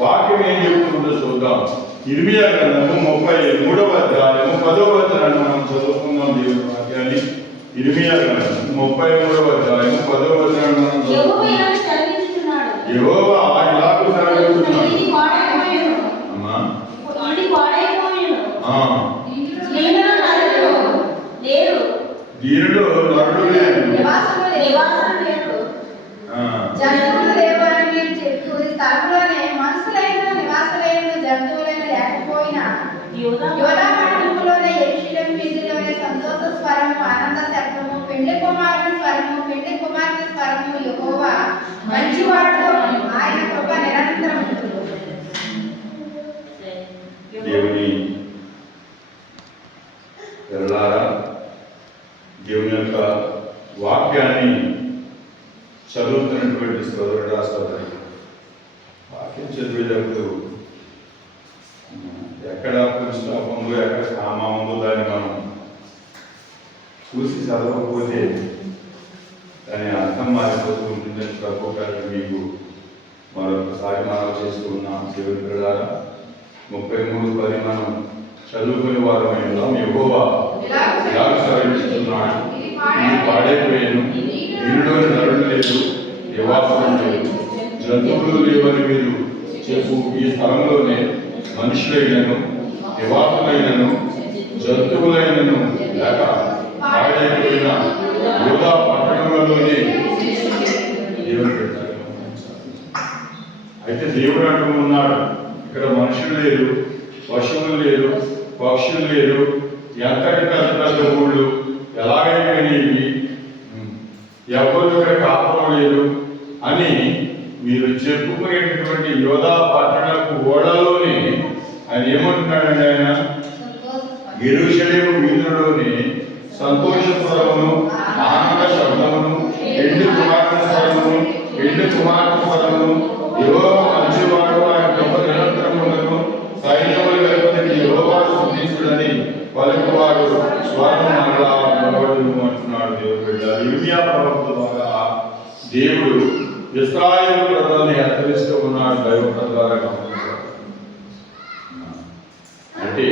వాక్యం ఏం చెప్తుందో చూద్దాం. ఇర్మియా గ్రంథము 33వ అధ్యాయము 10వ వచనాన్ని మనం చదువుకుందాం. దేవుని వాక్యాన్ని ఇర్మియా గ్రంథము 33వ అధ్యాయము 10వ వచనాన్ని మనం యెహోవా ఇలాగ సెలవిస్తున్నాడు. అమ్మా దీనిలో నరుడు లేడు, జంతువులు లేవని మీరు చెప్పు. ఈ స్థలంలోనే మనుషులైన నివాసులైన జంతువులైన లేకపోయినా యోధా పట్టణంలోనే యెరూషలేము వీధుల్లోనే సంతోష స్వరము, ఆనంద శబ్దము, పెండ్లి కుమారుని స్వరము, పెండ్లి కుమార్తె స్వరము. యెహోవా మంచివాడు, ఆయన కృప నిరంతరం ఉంటుంది. దేవుని పిల్లలారా, దేవుని యొక్క వాక్యాన్ని చదువుతున్నటువంటి సోదరుడు సోదరి వాక్యం చదివేటప్పుడు ఎక్కడ పుస్తకం ఉందో, ఎక్కడ కామా ఉందో దాన్ని మనం చూసి చదవకపోతే దాని అర్థం మారిపోతూ ఉంటుందని ప్రభు గారు మీకు మరొకసారి మనం చేస్తూ ఉన్నాం. దేవుని పిల్లలారా, 33:10 మనం చదువుకునే వారమైనా యెహోవా ఇలాగ సెలవిస్తున్నాడు. ఇది పాడైపోయాను, దీనిలోని నరుడు లేదు, నివాసం లేదు, జంతువులు లేవని మీరు చెప్పు. ఈ స్థలంలోనే మనుషులైనను నివాసులైనను జంతువులైనను లేక పాడైపోయిన యోధా పట్టణంలోనే దేవుడు పెట్టారు. అయితే దేవుడు అంటూ ఉన్నాడు, ఇక్కడ మనుషులు లేరు, పశువులు లేరు, పక్షులు లేరు, ఎంతటి పెద్ద పెద్ద ఊళ్ళు ఎలాగైపోయినవి, ఎవరు ఇక్కడ కాపడం లేదు అని మీరు చెప్పుకునేటటువంటి యోధా పట్టణపు ఓడలోనే ఆయన ఏమంటున్నాడండి, ఆయన యెరూషలేము వీధుల్లోనే సంతోష స్వరమును, ఆనంద శబ్దమును, పెండ్లి కుమార్తె స్వరమును, పెండ్లి కుమార్తె స్వరమును, యెహోవా మంచివాడు, ఆయన కృప నిరంతరం ఉండను, సైన్యముల అధిపతి యెహోవా స్తుతించుడని పలుకువాడు స్వరం మరలా వినబడును అంటున్నాడు దేవుడు బిడ్డ. ఇర్మియా ప్రవక్త ద్వారా దేవుడు ఇశ్రాయేలు ప్రజలను హెచ్చరిస్తూ ఉన్నాడు దైవత ద్వారా. అంటే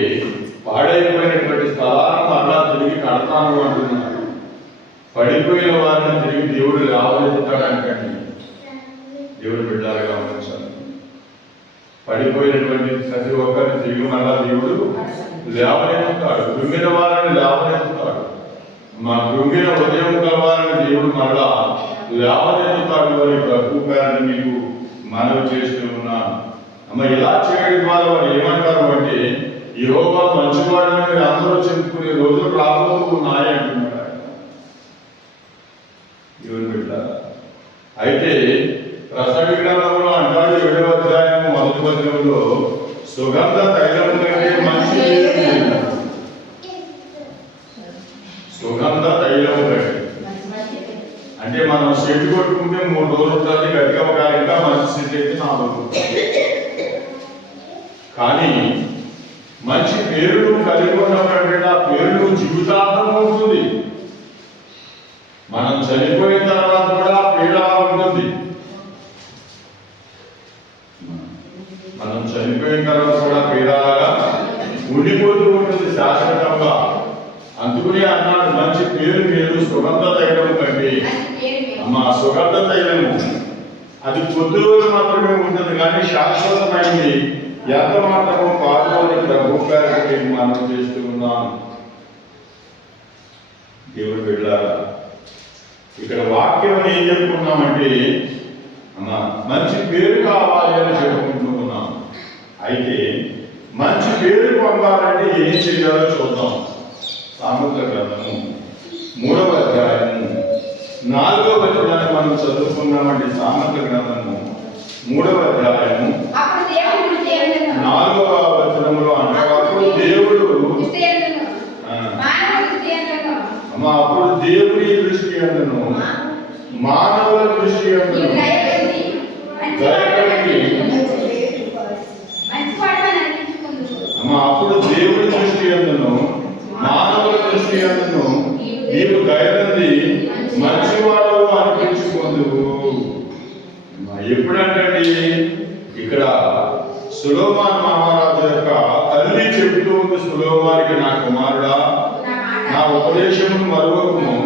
పాడైపోయినటువంటి స్థలాలను మరలా తిరిగి కడతాను అంటున్నాడు. పడిపోయిన వారిని తిరిగి దేవుడు లేవనెత్తుతాడు అంటండి. దేవుడు బిడ్డలుగా గమనించాలి. పడిపోయినటువంటి ప్రతి ఒక్కరిని తిరిగి మళ్ళా దేవుడు లేవనెత్తుతాడు. కృంగిన వారిని లేవనెత్తుతాడు. మా కృంగిన ఉదయం వారిని దేవుడు మళ్ళా లేవనెత్తుతాడు అని ప్రభు గారిని మీకు మనవి చేస్తూ ఉన్నాను. అమ్మ, ఇలా చేయడం ద్వారా వారు ఏమంటారు అంటే, యెహోవా మంచివాడని మీరు అందరూ చెప్పుకునే రోజులు రాబోతూ ఉన్నాయి అంటున్నాడు ఆయన. దేవుని బిడ్డ, అయితే ప్రసంగి గ్రంథంలో అంటాడు 7వ అధ్యాయము 1వ వచనంలో, సుగంధ తైలం కంటే మంచి సుగంధ తైలం కంటే, అంటే మనం చెట్టు కొట్టుకుంటే 3 రోజులు ఉంటుంది, గట్టిగా ఒక ఇంకా మంచి స్థితి అయితే 4 రోజులు ఉంటుంది. కానీ మంచి పేరు కలిగి ఉన్నటువంటి ఆ పేరు జీవితాంతం ఉంటుంది. మనం చనిపోయిన తర్వాత కూడా పేరు ఉంటుంది. మనం చనిపోయిన తర్వాత కూడా పేరాగా ఉండిపోతూ ఉంటుంది శాశ్వతంగా. అందుకునే అన్నాడు, మంచి పేరు మీరు సుగంధ తైలం కంటే. అమ్మ, సుగంధ తైలము అది కొద్ది రోజులు మాత్రమే ఉంటుంది, కానీ శాశ్వతమైంది ఎంత మాత్రము కాదు ప్రభు గారికి మనం చేస్తూ ఉన్నాం. దేవుడు వెళ్ళారా, ఇక్కడ వాక్యం ఏం చెప్పుకున్నామంటే, అమ్మ మంచి పేరు కావాలి అని చెప్పుకుంటూ ఉన్నాం. అయితే మంచి పేరు పొందాలంటే ఏం చేయాలో చూద్దాం. సామెతల గ్రంథము 3వ అధ్యాయము 4వ వచనాన్ని మనం చదువుకున్నామండి. సామెతల గ్రంథము 3వ అధ్యాయము 4వ వచనంలో అంటారు, అప్పుడు దేవుడు అమ్మ అప్పుడు దేవుడి దృష్టి అందును మానవుల దృష్టి అందును అమ్మ అప్పుడు దేవుడి దృష్టి అందును మానవుల దృష్టి అందును నీవు దయనంది మంచివాడు అనిపించుకుందువు. ఎప్పుడంటే ఇక్కడ సులోమాన్ మహారాజు యొక్క తల్లి చెబుతూ ఉంది సులోమానికి, నా కుమారుడా, నా ఉపదేశమును మరువకుము,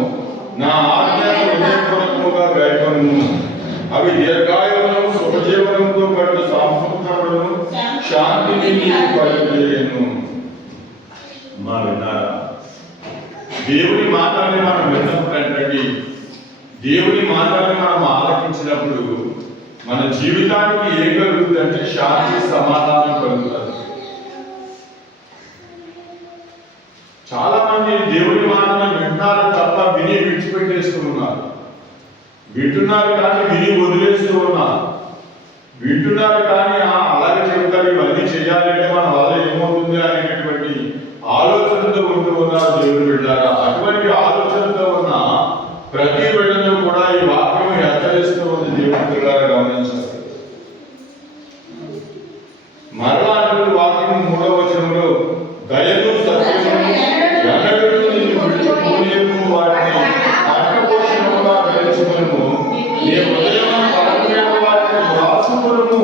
నా ఆజ్ఞను హృదయపూర్వకముగా గైకొనుము. అవి దీర్ఘాయువులను సుఖజీవనంతో పాటు సంస్కృతములను శాంతిని నీకు కలుగజేయును. మా విన్నారా? దేవుని మాటల్ని మనం విన్నప్పుడు అంటే, దేవుని మాటల్ని మనం ఆలకించినప్పుడు మన జీవితానికి ఏం కలుగుతుంది అంటే శాంతి, సమాధానం కలుగుతుంది. చాలా మంది దేవుని మాటలను వింటారు తప్ప విని విడిచిపెట్టేస్తున్నారు. వింటున్నారు కానీ విని వదిలేస్తూ ఉన్నారు. వింటున్నారు కానీ అలాగే చెబుతారు, ఇవన్నీ చేయాలంటే మన వల్ల ఏమవుతుంది అనేటటువంటి ఆలోచనతో ఉంటూ ఉన్నారు దేవుని బిడ్డలారా. అటువంటి ఆలోచనతో ఉన్న ప్రతి బిడ్డను కూడా ఈ వాక్యం హెచ్చరిస్తూ ఉంది దేవుని బిడ్డలారా, గమనించాలి. మరలా అటువంటి వాక్యం 3వ వచనంలో, దయను సత్యము ఎన్నడూ నిన్ను విడిచిపోనివ్వము, వాటిని కంఠపోషణముగా ధరించుకొనుము, నీ హృదయమును పరమమైన వాటిని వ్రాసుకొనుము.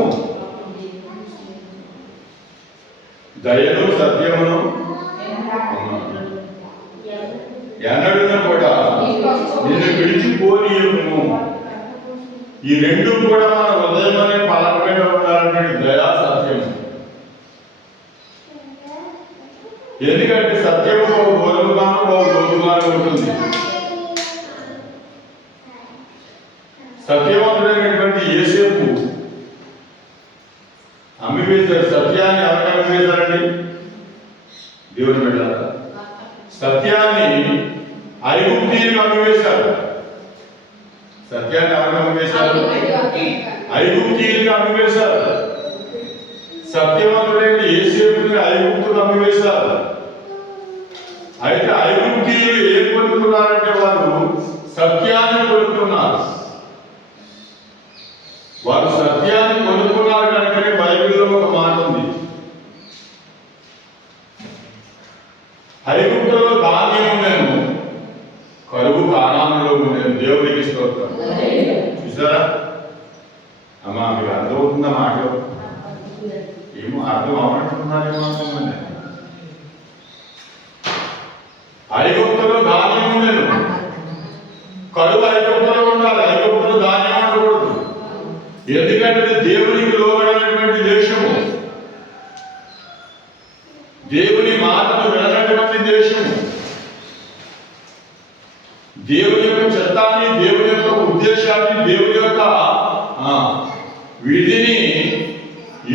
దయను సత్యమును ఎన్నడూ కూడా నిన్ను విడిచిపోనివ్వము. ఈ రెండు కూడా మన హృదయం అనే పలక మీద ఉండాలంటే దయా సత్యం. ఎందుకంటే సత్యము బహు దూరముగాను బహు లోతుగాను ఉంటుంది. సత్యవంతుడైనటువంటి యోసేపు అమ్మివేశారు. సత్యాన్ని ఎవరికి అమ్మివేశారండి? దేవుని బిడ్డలారా, సత్యాన్ని ఐగుప్తీయులకు అమ్మివేశారు. సత్యాన్ని ఎవరికి అమ్మివేశారు? ఐగుప్తీయులకు అమ్మివేశారు. సత్యవంతుడైన యోసేపుని ఐగుప్తులకు అమ్మివేశారు. అయితే ఐగుప్తీయులు ఏం కొనుక్కున్నారంటే వాళ్ళు సత్యాన్ని కొనుక్కున్నారు. వారు సత్యాన్ని కొనుక్కున్నారు కనుకనే బైబిల్లో ఒక మాట ఉంది, ఐగుప్తులో ధాన్యం ఉండేను, కరువు కానానులో ఉండేను. దేవుడికి స్తోత్రం. చూసారా అమ్మా, మీకు అర్థమవుతుందా మాట? ఏమో అర్థం అవ్వనుకుంటున్నారేమో. ఐగుప్తులో ధాన్యం ఉండేను, కరువు ఐగుప్తులో ఉండాలి. ఐగుప్తులో ధాన్యం ఉండకూడదు. ఎందుకంటే దేవునికి లోబడినటువంటి దేశము, దేవుని మాటను విననటువంటి దేశము, దేవుని యొక్క చట్టాన్ని, దేవుని యొక్క ఉద్దేశాన్ని, దేవుని యొక్క విధిని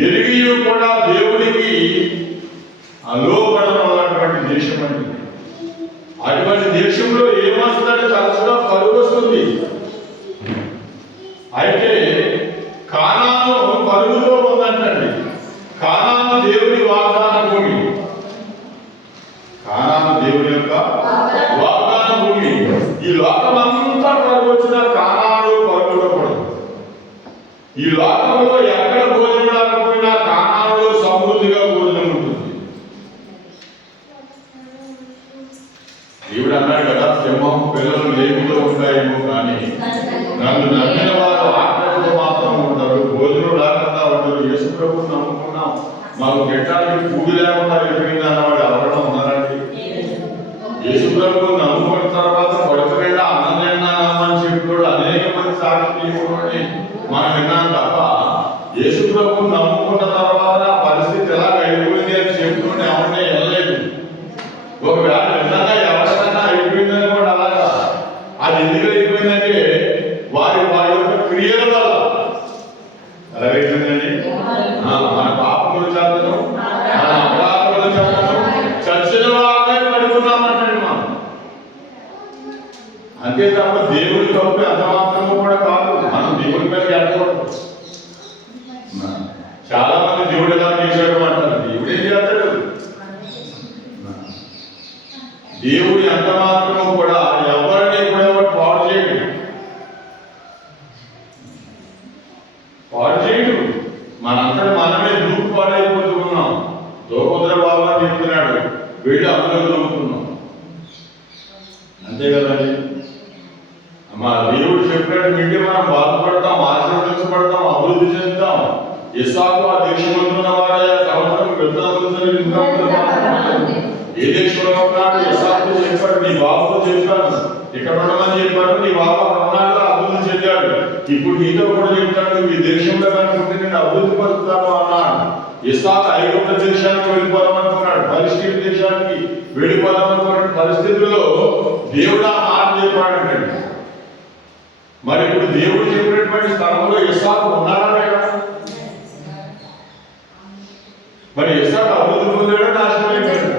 ఎరిగి కూడా దేవునికి లోబడనటువంటి దేశం అంటే. అటువంటి దేశంలో ఏమొస్తుందంటే తరచుగా కరువు వస్తుంది. అయితే కానాను కరువుతో ఉందంటండి. కానాను దేవుని వాగ్దాన భూమి, కానాను దేవుని యొక్క వాగ్దాన భూమి. ఈ లోకమంతా కరువు వచ్చినా కానాను కరువులో పడదు. ఈ లోకంలో ఎక్కడ భోజనం రాకపోయినా కానానులో సమృద్ధిగా భోజనం ఉంటుంది. దేవుడు అన్నాడు కదా, సింహం పిల్లలు లేమితో ఉంటాయేమో కానీ నన్ను నమ్మిన వారు ఆకలితో మాత్రం ఉంటారు, భోజనం రాకుండా ఉంటారు. యేసు ప్రభువుని నమ్ముకున్నాం, మాకు పెట్టడానికి కూడి లేకుండా వెళ్ళిపోయింది అన్నవాడు ఎవరైనా ఉన్నారండి? యేసు ప్రభువుని నమ్ముకున్న తర్వాత కొడుకు వెళ్ళా అన్నం తిన్నామని చెప్పాడు అనేక మంది సాక్షులు మనం విన్నాం తప్ప, యేసు ప్రభువుని నమ్ముకున్న తర్వాత ఆ పరిస్థితి ఎలా అయిపోయింది అని చెప్తుంటే ఎవరినే వెళ్ళలేదు. ఒకవేళ నిజంగా ఎవరికైనా అయిపోయిందని కూడా అలాగా, అది ఎందుకు అయిపోయిందంటే వారి యొక్క క్రియల వల్ల ఎలాగైపోయిందండి. మన పాపములు చేతను, మన అపరాధములు చేతను చచ్చిన వాళ్ళే పడుకున్నామంటండి మనం. అంతే తప్ప దేవుడి తప్పు అంత మాత్రము కూడా కాదు. మనం దేవుడి మీద ఎడకూడదు. చాలా మంది దేవుడు ఎలా చేశాడు అంటారు. దేవుడు ఏం చేస్తాడు? దేవుడి అంత మాత్రము కూడా ఎవరిని కూడా పాడు చేయడు. పాడు చేయడు. మనంతటి మనమే దూకు పాడైపోతూ ఉన్నాం. దోపద్ర బాబా చెప్తున్నాడు, వెళ్ళి అందులో దూకుతున్నాం. అంతే కదండి. మా దేవుడు చెప్పినట్టు వింటే మనం బాధపడతాం, ఆశీర్వదించబడతాం, అభివృద్ధి చెందుతాం. ఇస్సాకు ఆ దేశమందున్న వాడే విత్తనాలు ఇంకా ఏ దేశంలో ఉన్నాడు యెహోవాతో చెప్పాడు, నీ బాబుతో చెప్పాను ఇక్కడ ఉండమని చెప్పాడు, నీ బాబు అన్నాడు అభివృద్ధి చెందాడు, ఇప్పుడు నీతో కూడా చెప్తాడు నువ్వు ఈ దేశంలో కనుకుంటే నేను అభివృద్ధి పడుతున్నాను అన్నాడు. ఇస్సాకు ఐగుప్తు దేశానికి వెళ్ళిపోదామనుకున్నాడు, ఫలిష్తీయుల దేశానికి వెళ్ళిపోదామనుకున్న పరిస్థితుల్లో దేవుడు ఆ మాట చెప్పాడంటే, మరి ఇప్పుడు దేవుడు చెప్పినటువంటి స్థలంలో ఇస్సాకు ఉన్నాడా లేడా? మరి ఇస్సాకు అభివృద్ధి పొందాడా నాశనం అయిపోయాడు?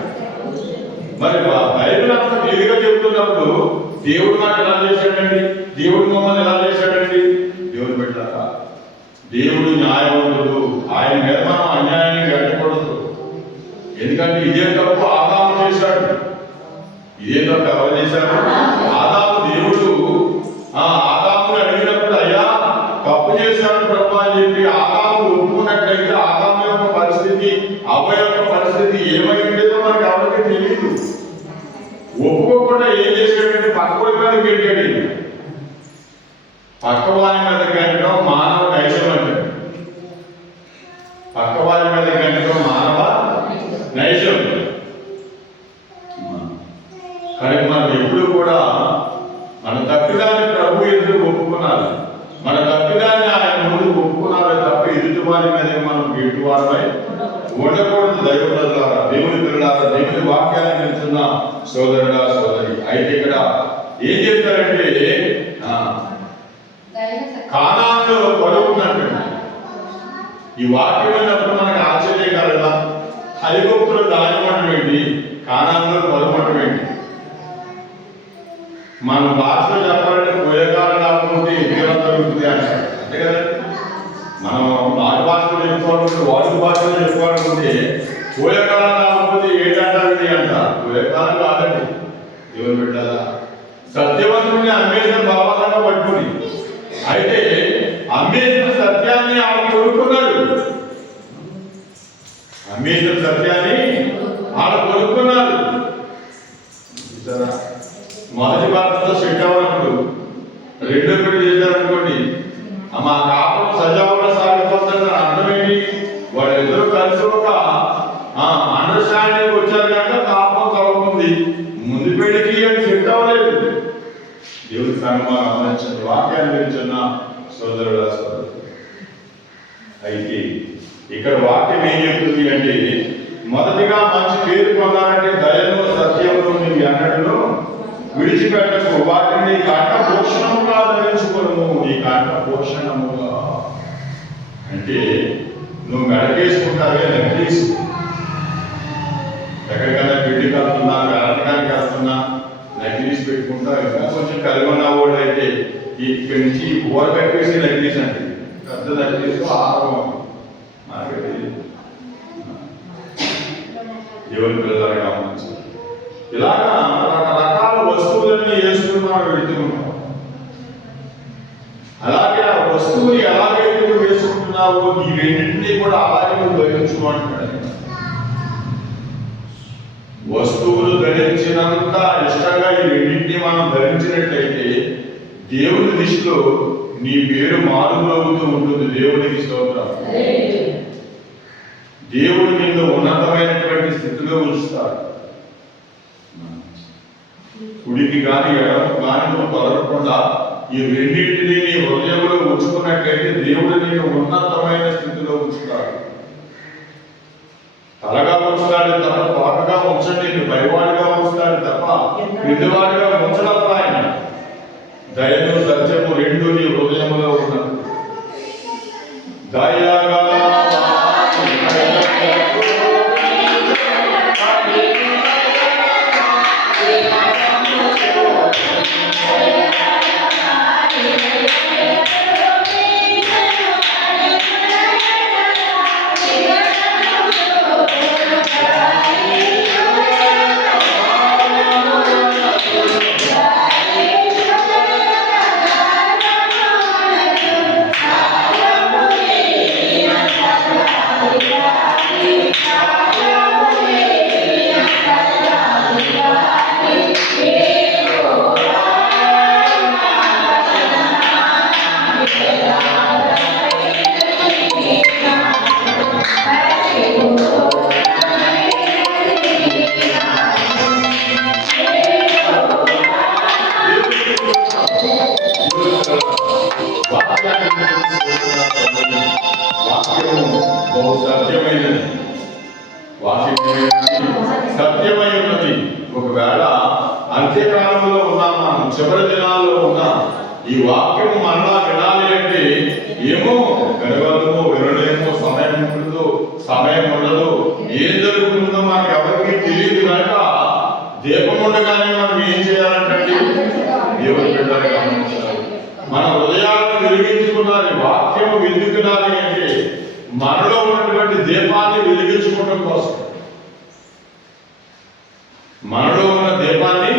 మరి బైబిల్ అంతా క్లియర్గా చెప్తున్నప్పుడు దేవుడు నాకు ఎలా చేశాడండి, దేవుడు మమ్మల్ని ఎలా చేశాడండి? దేవుడు పెట్టారా? దేవుడు న్యాయవంతుడు, ఆయన మీద మనం అన్యాయాన్ని పెట్టకూడదు. ఎందుకంటే ఇదే తప్పు ఆదాము చేశాడు. ఇదే తప్పు ఎవరు చేశారు? ఆదాము. దేవుడు ఆదాముని అడిగినప్పుడు అయ్యా తప్పు చేశాడు ప్రభు అని చెప్పి ఆదాము ఒప్పుకున్నట్లయితే ఆదాము యొక్క పరిస్థితి, అవ్వ యొక్క పరిస్థితి ఏమై ఉండేదో మనకి ఎవరికి తెలియదు. ఒప్పుకోకుండా ఏం చేశాడంటే పక్కవాడి మీద గెలిచాడు. పక్కవాడి మీద గెలడం మానవ నైజం అంటే, పక్కవాడి మీద గెలడం మానవ నైజం. కానీ మనం ఎప్పుడు కూడా మన తప్పిదాన్ని ప్రభు ఎదురు ఒప్పుకున్నారు, మన తప్పిదాన్ని ఆయన ముందు ఒప్పుకున్నారే తప్ప ఎదుటి వారి మీద మనం ఎటు వారమై ఉండకూడదు. దైవముల ద్వారా దేవుని పిల్లలారా, దేవుని వాక్యాన్ని నిలుచున్న సోదరుడా సోదరి, అయితే ఇక్కడ ఏం చెప్తారంటే కానానులో పొడవున్నట్టు ఈ వాక్యం విన్నప్పుడు మనకు ఆశ్చర్యం కలదా? ఐగుప్తులో దానివ్వడం ఏంటి, కానానులో పొడవటం ఏంటి? మన భాషలో చెప్పాలంటే పోయేకాలం కాకపోతే ఎన్నికలు జరుగుతుంది అంటారు, అంతే కదండి. మనం నాలుగు భాషలో చెప్పుకోవాలంటే వాడు భాషలో చెప్పుకోవాలనుకుంటే పోయేకాలం కాకపోతే ఏంటంటారు అంటారు. పోయేకాలం కాదండి, దేవుని పెట్టాలా సత్యవంతుడిని అమ్మేసిన భావాలను పట్టుకుని, అయితే అమ్మేసిన సత్యాన్ని ఆమె కొనుక్కున్నాడు. అమ్మేసిన సత్యాన్ని ఆమె కొనుక్కున్నాడు. మొదటి భర్తతో సెట్ అవ్వనప్పుడు రెండో పెళ్లి చేశారనుకోండి, మా కాపం సజావుగా సాగిపోతుందని అర్థం ఏంటి? వాళ్ళిద్దరూ కలిసి ఒక అండర్స్టాండింగ్ వచ్చారు కనుక కాపం కలుగుతుంది. ముందు పెళ్లికి అది సెట్ అవ్వలేదు. దేవుడి సన్మానం గమనించండి, వాక్యాన్ని వింటున్న సోదరుల సోదరుడు. అయితే ఇక్కడ వాక్యం ఏం చెప్తుంది అంటే, మొదటిగా మంచి పేరు పొందాలంటే దయను సత్యమును నీవు అన్నట్టును విడిచిపెట్టకు, వాటిని నీ కంట పోషణముగా ధరించుకోను. నీ కంట పోషణముగా అంటే నువ్వు మెడకేసుకుంటావే నెక్లెస్, ఎక్కడికైనా పెళ్లికి వెళ్తున్నా, వెళ్ళడానికి వెళ్తున్నా నెక్లెస్ పెట్టుకుంటా. ఇంకా కొంచెం కలిగి ఉన్న వాళ్ళు అయితే ఇక్కడి నుంచి బోర కట్టేసి నెక్లెస్ అంటే పెద్ద నెక్లెస్ ఆహారం మనకి తెలియదు. దేవుని పిల్లలు గమనించాలి. ఇలాగా రకరకాల వస్తువులన్నీ వేసుకుని మనం వెళుతూ ఉంటాం. అలాగే ఆ వస్తువుని ఎలాగైతే నువ్వు వేసుకుంటున్నావో ఈ రెండింటినీ కూడా అలాగే నువ్వు ధరించుకుంటున్నాడు. వస్తువులు ధరించినంత ఇష్టంగా ఈ రెండింటినీ మనం ధరించినట్లయితే దేవుని దృష్టిలో నీ పేరు మారుమోగుతూ ఉంటుంది. దేవునికి స్తోత్రం. దేవుడు నిన్ను ఉన్నతమైనటువంటి స్థితిలో ఉంచుతాడు. కుడికి కానీ ఎడమకు కానీ నువ్వు తొలగకుండా ఈ రెండింటినీ నీ హృదయంలో ఉంచుకున్నట్లయితే దేవుడు నిన్ను ఉన్నతమైన స్థితిలో ఉంచుతాడు. తలగా ఉంచుతాడు తప్ప తోకగా ఉంచండి, నిన్ను పైవాడిగా ఉంచుతాడు తప్ప క్రిందివాడిగా ఉంచడం. ఆయన దయను సత్యము రెండు నీ హృదయంలో ఉన్నది. దయగా బహు సత్యమైనది. వాక్యం సత్యమై ఉన్నది. ఒకవేళ అంత్యకాలంలో ఉన్నాం, మనం చివరి దినాల్లో ఉన్నాం, ఈ వాక్యం మరలా వినాలి అంటే ఏమో వినగలమో వినలేమో, సమయం ఉంటుందో సమయం ఉండదు, ఏం జరుగుతుందో మనకి ఎవరికి తెలియదు కనుక దీపం ఉండగానే మనం ఏం చేయాలంటే దేవుని బిడ్డలు గమనించాలి. మన హృదయాలను వెలిగించుకున్నది వాక్యం వెలుగునాలి అంటే మనలో ఉన్నటువంటి దీపాన్ని వెలిగించుకోవడం కోసం, మనలో ఉన్న దీపాన్ని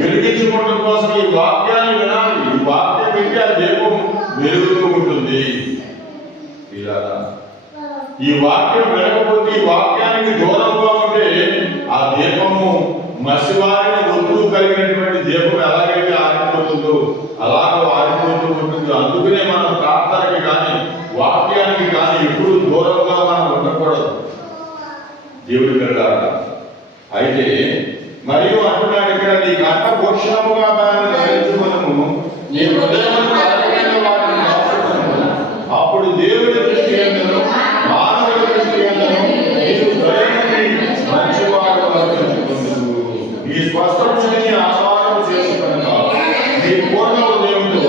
వెలిగించుకోవడం కోసం ఈ వాక్యాన్ని వినాలి. ఈ వాక్యం వింటే ఆ దీపం వెలుగుతూ ఉంటుంది. ఇలా ఈ వాక్యం వినకపోతే, ఈ వాక్యానికి దూరంగా ఉంటే ఆ దీపము మసివారిన ఒత్తులు కలిగినటువంటి దీపం ఎలాగైతే ఆరిపోతుందో అలాగ ఆరిపోతూ ఉంటుంది. అందుకనే మనం ప్రార్థనకి కానీ వాక్యానికి కానీ ఎప్పుడు దూరంగా మనం ఉండకూడదు దేవుడి బిడ్డ. అయితే మరియు అంటున్నాడు ఇక్కడ, నీ కంట భోక్షణముగా ధరించుకొనుము, నీ హృదయమును వాటిని దాచుకొనుము. అప్పుడు దేవుడి దృష్టి యందును మానవుల దృష్టి యందును నీవు దైవని మంచివాడు అనిపించుకొందువు. నీ స్వస్థ బుద్ధిని ఆధారం చేసుకొనుక నీ పూర్ణ హృదయముతో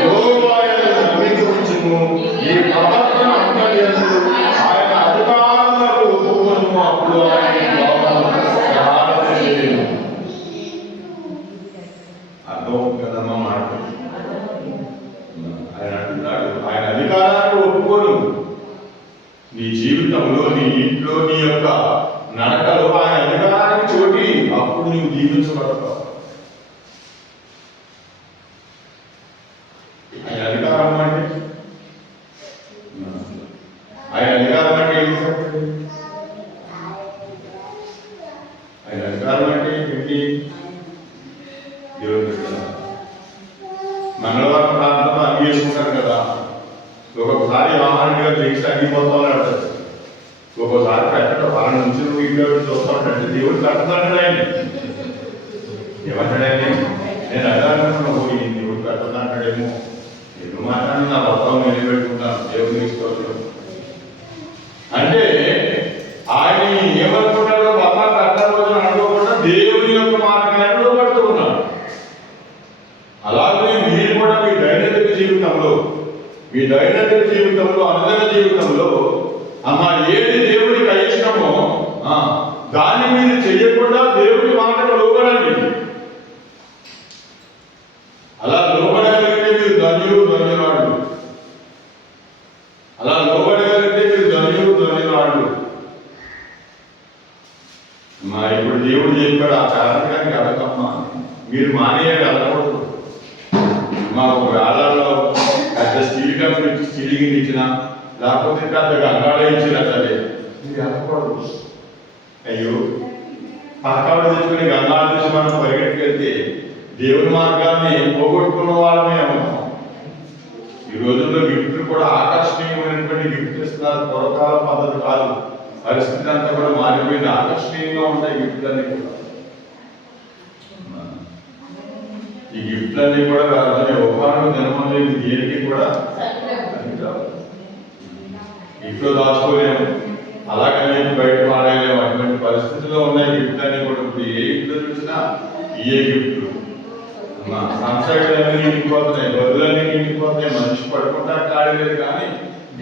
యెహోవా యందు నమ్మిక ఉంచుము. ఈ ప్రవర్తన అంతటి యందు ఆయన అధికారములకు ఒప్పుకొనుము. అప్పుడు ఆయన అర్థం కదమ్మా మాట. ఆయన అంటున్నాడు, ఆయన అధికారాన్ని ఒప్పుకోను. నీ జీవితంలో, నీ ఇంట్లో, నీ యొక్క నడకలో ఆయన అధికారానికి చోటి, అప్పుడు నీవు దీవించబడతావు. ఆయన అధికారం అంటే, ఆయన అధికారం అంటే ఏంటి? ఆయన అధికారం అంటే ఏంటి? మంగళవారం ప్రాంతంలో అన్ని చేసుకుంటారు కదా. ఒక్కొక్కసారి ఆహారంగా చేసి అగ్గిపోతామని అంటారు. ఒక్కోసారి పెట్టడం వాళ్ళ నుంచి నువ్వు ఇంట్లో చూస్తూ ఉంటాడు. దేవుడు కట్టుతాడు ఆయన. ఏమంటాడని నేను అడ్డాను పోయి దేవుడు కట్టుతాంటాడేమో. ఎందుకు మాట్లాడి నా మొత్తం నిలబెట్టుకుంటాను దేవుడిని తీసుకోవచ్చు అంటే ఆయన ఏమనుకుంటాడో బాబా కట్టబోతున్నా అనుకోకుండా దేవుని యొక్క మార్గాన్ని పడుతూ ఉన్నాడు. అలాగే మీరు కూడా మీ దైనందిక జీవితంలో, మీ దైనందిక జీవితంలో, అనుదిన జీవితంలో అమ్మా ఏది దేవుడికి అయిష్టమో దాన్ని మీరు చెయ్యకుండా దేవుడి మాటకు లోబడండి. అలా లోబడగలిగితే మీరు ధన్యురాడు. అలా లోబడగలిగితే మీరు ధన్యురాడు. మా ఇప్పుడు దేవుడు చెప్పాడు ఆ కారణానికి అడగమ్మా, మీరు మానేయాలి, అడగకూడదు. మాకు వేళల్లో పెద్ద స్టీల్ కంపెనీ స్టీల్ గిన్నె ఇచ్చినా, లేకపోతే పెద్ద గంగాళం ఇచ్చినా సరే మీరు అనకూడదు. అయ్యో పక్కన తెచ్చుకుని గంగాళం తెచ్చి మనం పరిగెట్టుకెళ్తే దేవుని మార్గాన్ని పోగొట్టుకున్న వాళ్ళమే అవుతాం. ఈ రోజుల్లో గిఫ్ట్లు కూడా ఆకర్షణీయమైనటువంటి గిఫ్ట్ ఇస్తున్నారు. పూర్వకాల పద్ధతి కాదు. పరిస్థితి అంతా కూడా మారిపోయింది. ఆకర్షణీయంగా ఉంటాయి గిఫ్ట్లన్నీ కూడా. ఈ గిఫ్ట్లన్నీ కూడా అర్థమే ఒకరు జన్మలో దేనికి కూడా ఇంట్లో దాచుకోలేము, అలాగనే బయట మారేయలేము. అటువంటి పరిస్థితుల్లో ఉన్నాయి గిఫ్ట్లన్నీ కూడా. ఇప్పుడు ఏ ఇంట్లో చూసినా ఏ గిఫ్ట్లు, సంసారాలన్నీ నిండిపోతున్నాయి, బదులన్నీ నిండిపోతున్నాయి. మనిషి పడుకుంటా కాడలేదు కానీ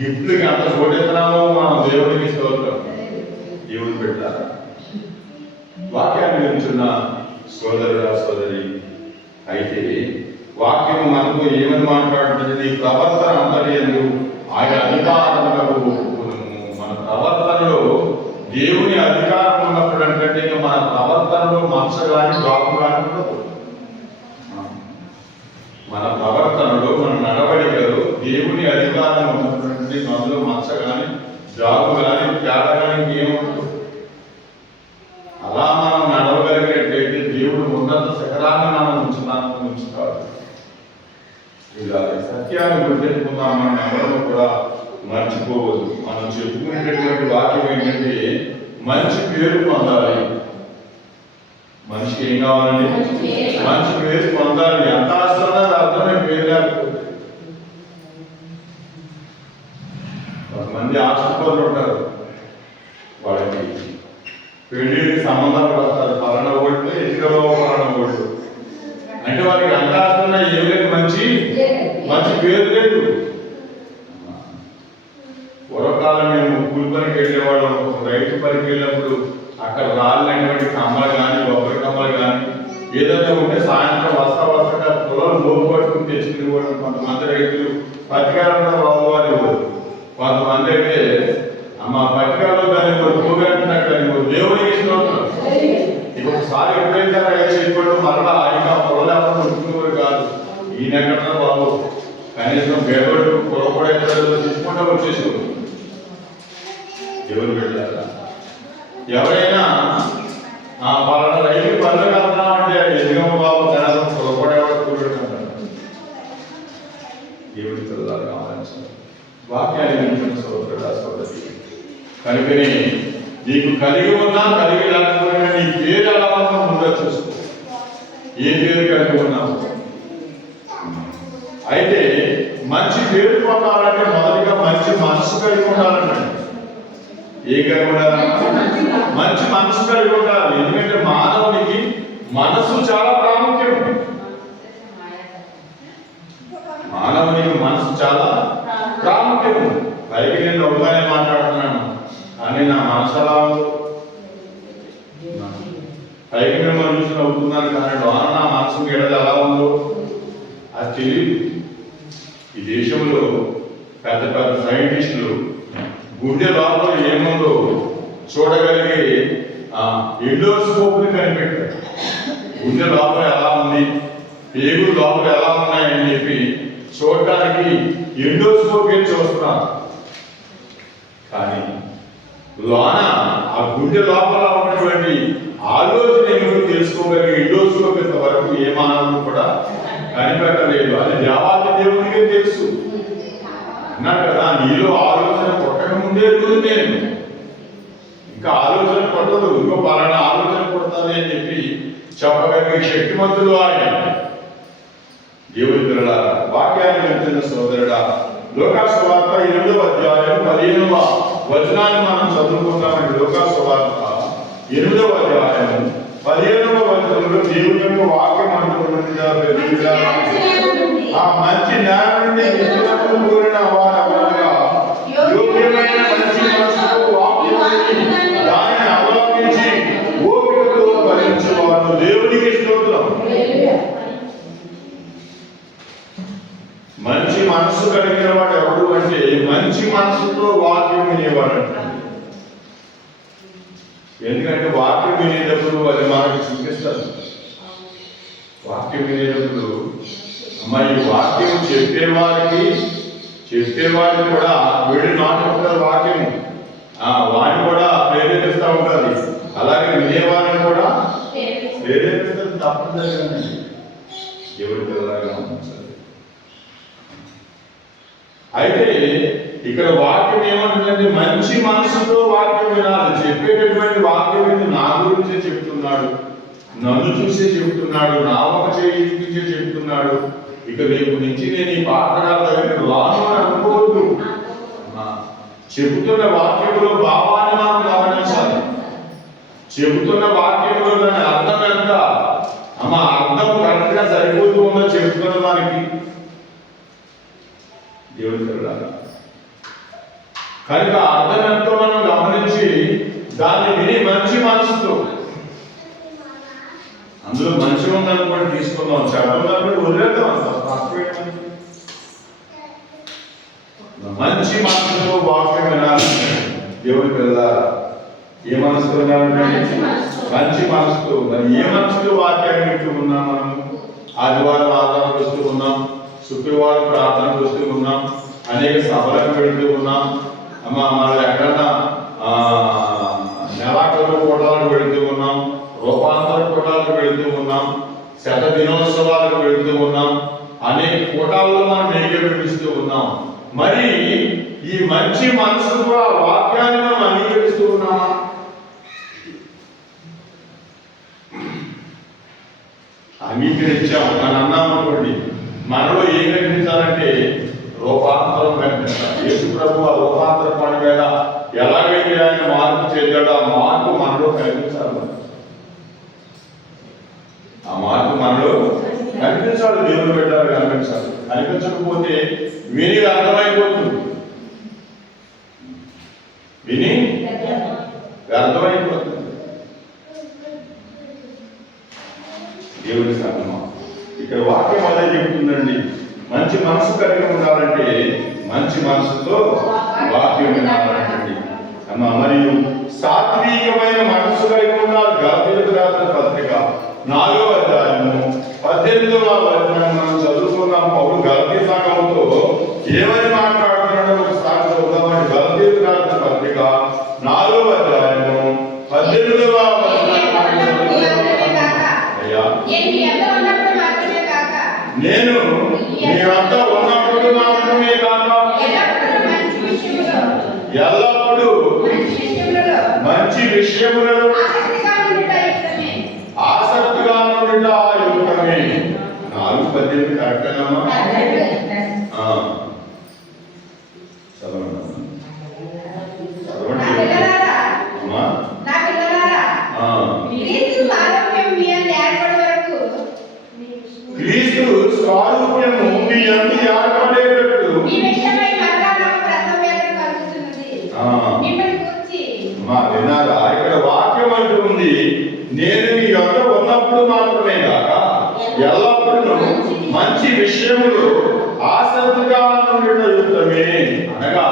గిఫ్ట్లకి అంత చూడెత్తున్నామో మనం దేవుడికి స్తోత్రం. దేవుడు పెట్టారు. వాక్యాన్ని వింటున్న సోదరుడా సోదరి, అయితే వాక్యం మనకు ఏమని మాట్లాడుతుంది? నీ ప్రవర్తన అంతటి యందు ఆయన అధికారములకు ఒప్పుకొనుము. మన ప్రవర్తనలో దేవుని అధికారం ఉన్నప్పుడు అంటే మన ప్రవర్తనలో మనసు కానీ జాబు కానీ ఉండదు. మన ప్రవర్తనలో, మన నడవడికలో దేవుని అధికారం ఉన్నటువంటి మనలో మనసు కానీ జాబు కానీ తేడా కానీ ఏముండదు. అలా మనం నడవగలిగినట్లయితే దేవుడు ఉన్నత శిఖరాన్ని మనం ఉంచుతాడు. ఇలా సత్యాన్ని గుర్తించుకుందాం. మనం ఎవరూ కూడా మర్చిపోవద్దు. మనం చెప్పుకునేటటువంటి వాక్యం ఏంటంటే మంచి పేరు పొందాలి. మనిషికి ఏం కావాలండి? మంచి పేరు పొందాలి. ఎంత ఆస్తున్నా అర్థమే పేరు లేకపోతే. కొంతమంది కొంతమంది ఆస్తిపరులు ఉంటారు, వాళ్ళకి పెళ్లికి సంబంధాలు వస్తారు, పలానా ఓట్లు ఎదుగులో పలానా ఓట్లు అంటే వాళ్ళకి అంత ఆస్తున్నా ఏం లేదు, మంచి పేరు లేదు. పూర్వకాలం మేము కూలి పనికి వెళ్ళేవాళ్ళం, రైతు పనికి వెళ్ళినప్పుడు అక్కడ రాలినటువంటి కమ్మలు కానీ కొబ్బరి కమ్మలు కానీ ఏదైనా ఉంటే సాయంత్రం వస్తా పొలాలు లోపు పట్టుకుని తెచ్చుకునేవాళ్ళు. కొంతమంది రైతులు పత్రికాలలో బాబు అనేవారు, కొంతమంది అయితే అమ్మ పత్రికాలో దాన్ని పోగొట్టినట్టు దేవుడికి ఇష్టం. ఒకసారి ఎప్పుడైతే రైతు చేయకూడదు మరలా ఇంకా పొలాలు ఎవరు ఉంచుకునేవారు కాదు. ఈయన ఎక్కడ బాబు కనీసం పేదోడు పొలపడే తీసుకుంటూ వచ్చేసేవారు. ఎవరు వెళ్ళారా? ఎవరైనా పలానా రైతు పనులు కలుగుతామంటే ఎదుగమ్మ బాబు కనీసం పొలపడేవాడు కూడెడుతుంటారు. దేవుడి పిల్లలు కావాలని వాక్యాన్ని వింటున్న సోదరుడా సోదరి, కనుకని నీకు కలిగి ఉన్నా కలిగి లేకపోయినా నీ పేరు ఎలా ఉందో ముందు చూసుకో. ఏ పేరు కలిగి ఉన్నావు? అయితే మంచి పేరు పొందాలంటే మొదటిగా మంచి మనసు కలిగి ఉండాలంటే ఏ కలిగి ఉండాలి? మంచి మనసు కలిగి ఉండాలి. ఎందుకంటే మానవునికి మనసు చాలా ప్రాముఖ్యం. మానవునికి మనసు చాలా ప్రాముఖ్యం. పైకి నేను ఒకగానే మాట్లాడుతున్నాను కానీ నా మనసు ఎలా ఉందో, పైకి మిమ్మల్ని చూసి నవ్వుతున్నాను కానీ లోన నా మనసు ఎడలు ఎలా ఉందో అది తెలియదు. ఈ దేశంలో పెద్ద పెద్ద సైంటిస్టులు గుండె లోపల ఏముందో చూడగలిగే ఎండోస్కోప్ని కనిపెట్టారు. గుండె లోపల ఎలా ఉంది, పేగులు లోపల ఎలా ఉన్నాయని చెప్పి చూడటానికి ఎండోస్కోప్ చూస్తున్నారు. కానీ లోన ఆ గుండె లోపల ఉన్నటువంటి ఆలోచన ఏమిటో తెలుసుకోగలిగే ఎండోస్కోప్ వరకు ఏ మానవుడు కూడా కనిపెట్టలేదు. అది దేవాది దేవునికే తెలుసు అన్నాడు కదా, నీలో ఆలోచన పుట్టక ముందే రోజు నేను ఇంకా ఆలోచన పట్టదు, ఇంకో పలానా ఆలోచన పుడుతుంది అని చెప్పి చెప్పగలిగే శక్తిమంతుడు ఆయన. దేవుడి పిల్లల వాక్యాన్ని వింటున్న సోదరుడా, లోకాసు వార్త 8వ అధ్యాయం 15వ వచనాన్ని మనం చదువుకుంటామండి. లోకాసు వార్త 8వ అధ్యాయం 15వ వచనంలో దేవుని యొక్క వాక్యం అంటున్నదిగా, ఆ మంచి జ్ఞానం నుండి విశ్వాసం కోరిన వారగా యోగ్యమైన మంచి మనసుతో వాక్యాన్ని దానిని అవలంబించి ఓపికతో భరించేవాడు దేవునికి స్తోత్రం. మంచి మనసు కలిగిన వాడు ఎవడు అంటే మంచి మనసుతో వాక్యం వినేవాడు అంటాడు. ఎందుకంటే వాక్యం వినేటప్పుడు అది మనకు చూపిస్తారు. వాక్యం వినేటప్పుడు అమ్మ ఈ వాక్యం చెప్పేవాడిని కూడా వీడి నాటుకుంటారు. వాక్యము వాడిని కూడా ప్రేరేపిస్తూ ఉంటుంది, అలాగే వినేవాడిని కూడా ప్రేరేపిస్తుంది. తప్పనిసరిగా ఎవరి పిల్లలాగా ఉంటుంది. అయితే ఇక్కడ వాక్యం ఏమంటుందంటే మంచి మనసుతో వాక్యం వినాలి. చెప్పేటటువంటి వాక్యం ఏంటి? నా గురించే చెప్తున్నాడు, నన్ను చూసే చెప్తున్నాడు, నా ఒక చేయి చూపించే చెప్తున్నాడు. ఇక రేపు నుంచి నేను ఈ పాఠశాల దగ్గర రాను అని అనుకోవద్దు. చెబుతున్న వాక్యంలో భావాన్ని మనం గమనించాలి. చెబుతున్న వాక్యంలో దాని అర్థం ఎంత, అర్థం కరెక్ట్ గా సరిపోతూ ఉందో చెబుతున్న దానికి దేవుడి పిల్లలారా. కనుక అర్థం ఎంతో మనం గమనించి దాన్ని విని మంచి మనసుతో, అందులో మంచి ఉందనుకోండి తీసుకుందాం, చెడ్డ వదిలేద్దాం. మంచి మనసుతో వాక్యం వినాలి. దేవుడి పిల్లలారా, ఏ మనసుతో వినాలంటే మంచి మనసుతో. మరి ఏ మనసుతో వాక్యాన్ని వింటూ ఉన్నాం? మనము ఆదివారం ఆరాధనకు వస్తూ ఉన్నాం, శుక్రవారం ప్రార్థనకు వస్తూ ఉన్నాం, అనేక సభలకు వెళ్తూ ఉన్నాం. మనం ఎక్కడన్నా నెలాఖరు కూటాలకు వెళుతూ ఉన్నాం, రూపాంతర కూటాలకు వెళుతూ ఉన్నాం, శత దినోత్సవాలకు వెళుతూ ఉన్నాం, అనేక కూటాల్లో మనం ఏకీభవిస్తూ ఉన్నాం. మరి ఈ మంచి మనసుతో ఆ వాక్యాన్ని మనం అంగీకరిస్తూ ఉన్నామా? అంగీకరించాం అని అన్నాం అనుకోండి, మనలో ఏం కనిపించాలంటే రూపాంతరం కనిపించాలి. యేసు ప్రభు ఆ రూపాంతర పండుగ చేద్దాడు, ఆ మార్పు మనలో కనిపించాలి. ఆ మార్పు మనలో కనిపించాలి. దేవుడు పెట్టారు, కనిపించాలి. కనిపించకపోతే విని అర్థమైపోతుంది, విని అర్థమైపోతుంది. దేవుడి సంగమా, ఇక్కడ వాక్యం అదే చెబుతుందండి. మంచి మనసు కలిగి ఉండాలంటే మంచి మనసుతో వాక్యం వినాలంటండి. అమ్మ, మరియు సాత్వికమైన మనసు కలిగి ఉండాలి. గలతీయులకు రాసిన పత్రిక 4వ అధ్యాయము 18వ వచనం మనం చదువుకున్నాం. పౌలు గలతీ సంఘంతో ఏమని మాట్లాడుతున్నాడో ఒకసారి చదువుదామని. గలతీయులకు రాసిన పత్రిక 4వ అధ్యాయము 18వ నేను మీ వద్ద ఉన్నప్పుడు మాత్రమే కాక ఎల్లప్పుడూ మంచి విషయములలో ఆసక్తిగా ఉండుట యుక్తమే. 4:18 కరెక్టేనమ్మా? చదవండి అమ్మా. క్రీస్తు స్వారూప్యము మీ యందు ఏర్పడేటట్టు విన్నారా? ఇక్కడ వాక్యం అంటూ ఉంది, నేను మీ యొద్ద ఉన్నప్పుడు మాత్రమే కాక ఎల్లప్పుడూ మంచి విషయములు ఆసక్తిగా ఉండుట యుక్తమే. అనగా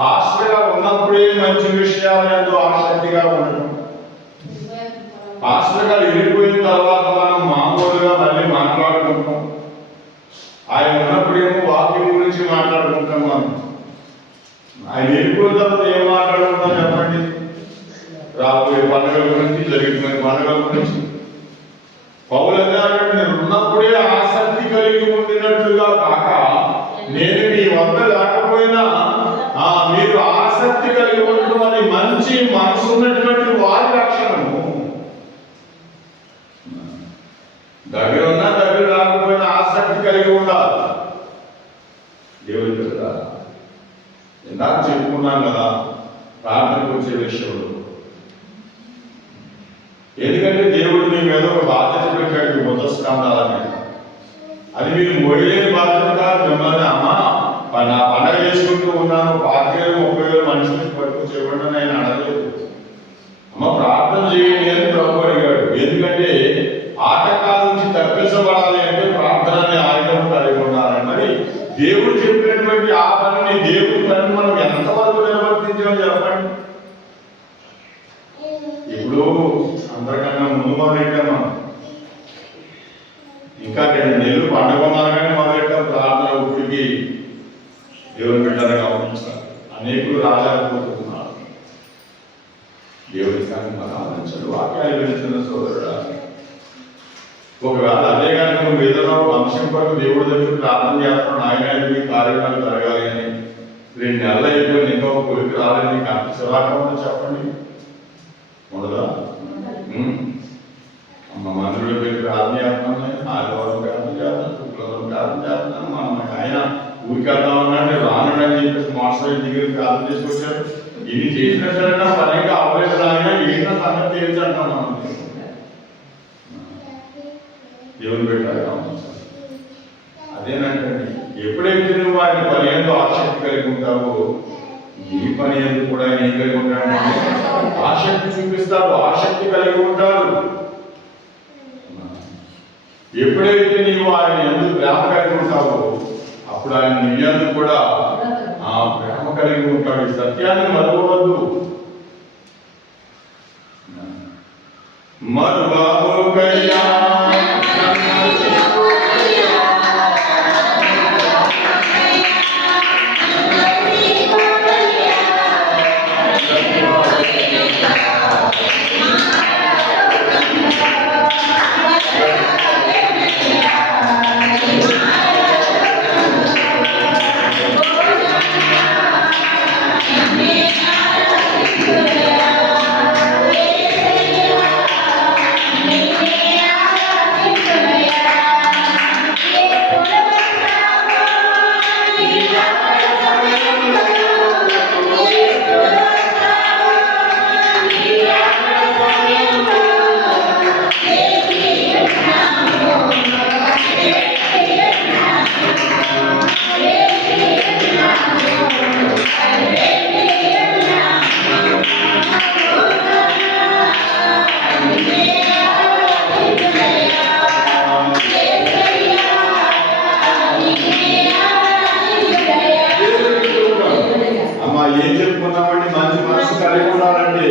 పాస్టర్ గా ఉన్నప్పుడే మంచి విషయాలు ఎంతో ఆసక్తిగా ఉండటం. పాస్టర్ గారు వెళ్ళిపోయిన తర్వాత మనం మామూలుగా మళ్ళీ మాట్లాడుకుంటాం. ఆయన ఉన్నప్పుడేమో వాక్యం గురించి మాట్లాడుకుంటాం. మనం ఆయన వెళ్ళిపోయిన తర్వాత ఏం మాట్లాడుకుంటాం చెప్పండి? రాబోయే పండుగల గురించి, జరిగిపోయిన పండుగల గురించి. పౌలు నేను ఉన్నప్పుడే ఆసక్తి కలిగి ఉండినట్లుగా కాక నేను మీ వద్ద లేకపోయినా మీరు ఆసక్తి కలిగి ఉండడం అది మంచి మనసు ఉన్నటువంటి వారి లక్షణము. దగ్గర ఉన్నా దగ్గర రాకపోయినా ఆసక్తి కలిగి ఉండాలి. దేవుడి దగ్గర ఇందాక చెప్పుకున్నాం కదా ప్రార్థనకు వచ్చే విషయంలో. ఎందుకంటే దేవుడు మీ మీద ఒక బాధ్యత పెట్టాడు, మొదస్కందాలని. అది మీరు మోయలేని బాధ్యత కాదు. మిమ్మల్ని అమ్మా నా పండగ చేసుకుంటూ ఉన్నాను, 25,000-30,000 మనుషులకు పట్టుకు చెప్పండి అని ఆయన అడగలేదు. అమ్మ ప్రార్థన చేయండి అని ప్రభు అడిగాడు. ఎందుకంటే ఆటంకాల నుంచి తప్పించబడాలి అంటే ప్రార్థనని ఆయుధం కలిగి ఉండాలని. మరి దేవుడు చెప్పినటువంటి ఆ పనిని, దేవుడి పని మనం ఎంతవరకు నిర్వర్తించామని చెప్పండి. ఇప్పుడు అందరికన్నా ముందు మొదలెట్టామా? ఇంకా 2 నెలలు పండుగ మనగానే మొదలెట్టాం. ప్రార్థన ఉడికి దేవుని బిడ్డను గమనించాలి. అనేకులు రాలేకపోతున్నారు. దేవుడి కానీ మనం ఆలోచించాలి. వాక్యాలు వెళ్తున్న సోదరుడా, ఒకవేళ అదే కానీ నువ్వు ఏదైనా వంశం కొరకు దేవుడి దగ్గర ప్రార్థన చేస్తున్నావు, నాయన కార్యక్రమాలు జరగాలి అని 2 నెలలు అయిపోయి ఇంకా ఒక కొలికి రాలని నీకు అంత చిరాకమని చెప్పండి, ఉండదా? అమ్మ మందులో పెట్టి ప్రార్థన చేస్తున్నాను, ఆదివారం ప్రార్థన చేస్తున్నాను, శుక్రవారం ప్రార్థన చేస్తున్నాను, మన ఆయన ఊరికి వెళ్దామన్నాడు రానుడు అని చెప్పేసి మోటార్ దగ్గరికి ప్రార్థన చేసుకొచ్చారు. ఇది చేసిన సరే పనిగా అవ్వలేదు ఆయన, ఏంటో సంగతి ఏంటంటాం మనం. దేవుని పెట్టాలి గమనించాలి. అదేనంటే ఎప్పుడైతే నువ్వు ఆయన పని ఎంతో ఆసక్తి కలిగి ఉంటావో నీ పని ఎందుకు కూడా ఏం కలిగి ఉంటాడు? ఆసక్తి చూపిస్తాడు, ఆసక్తి కలిగి ఉంటాడు. ఎప్పుడైతే నీవు ఆయన ఎందుకు ప్రేమ కలిగి ఉంటావో అప్పుడు ఆయన నీ ఎందుకు కూడా ఆ ప్రేమ కలిగి ఉంటాడు. ఈ సత్యాన్ని మరవవద్దు. మరువకయ్యా Yeah. కలిగి ఉండాలంటే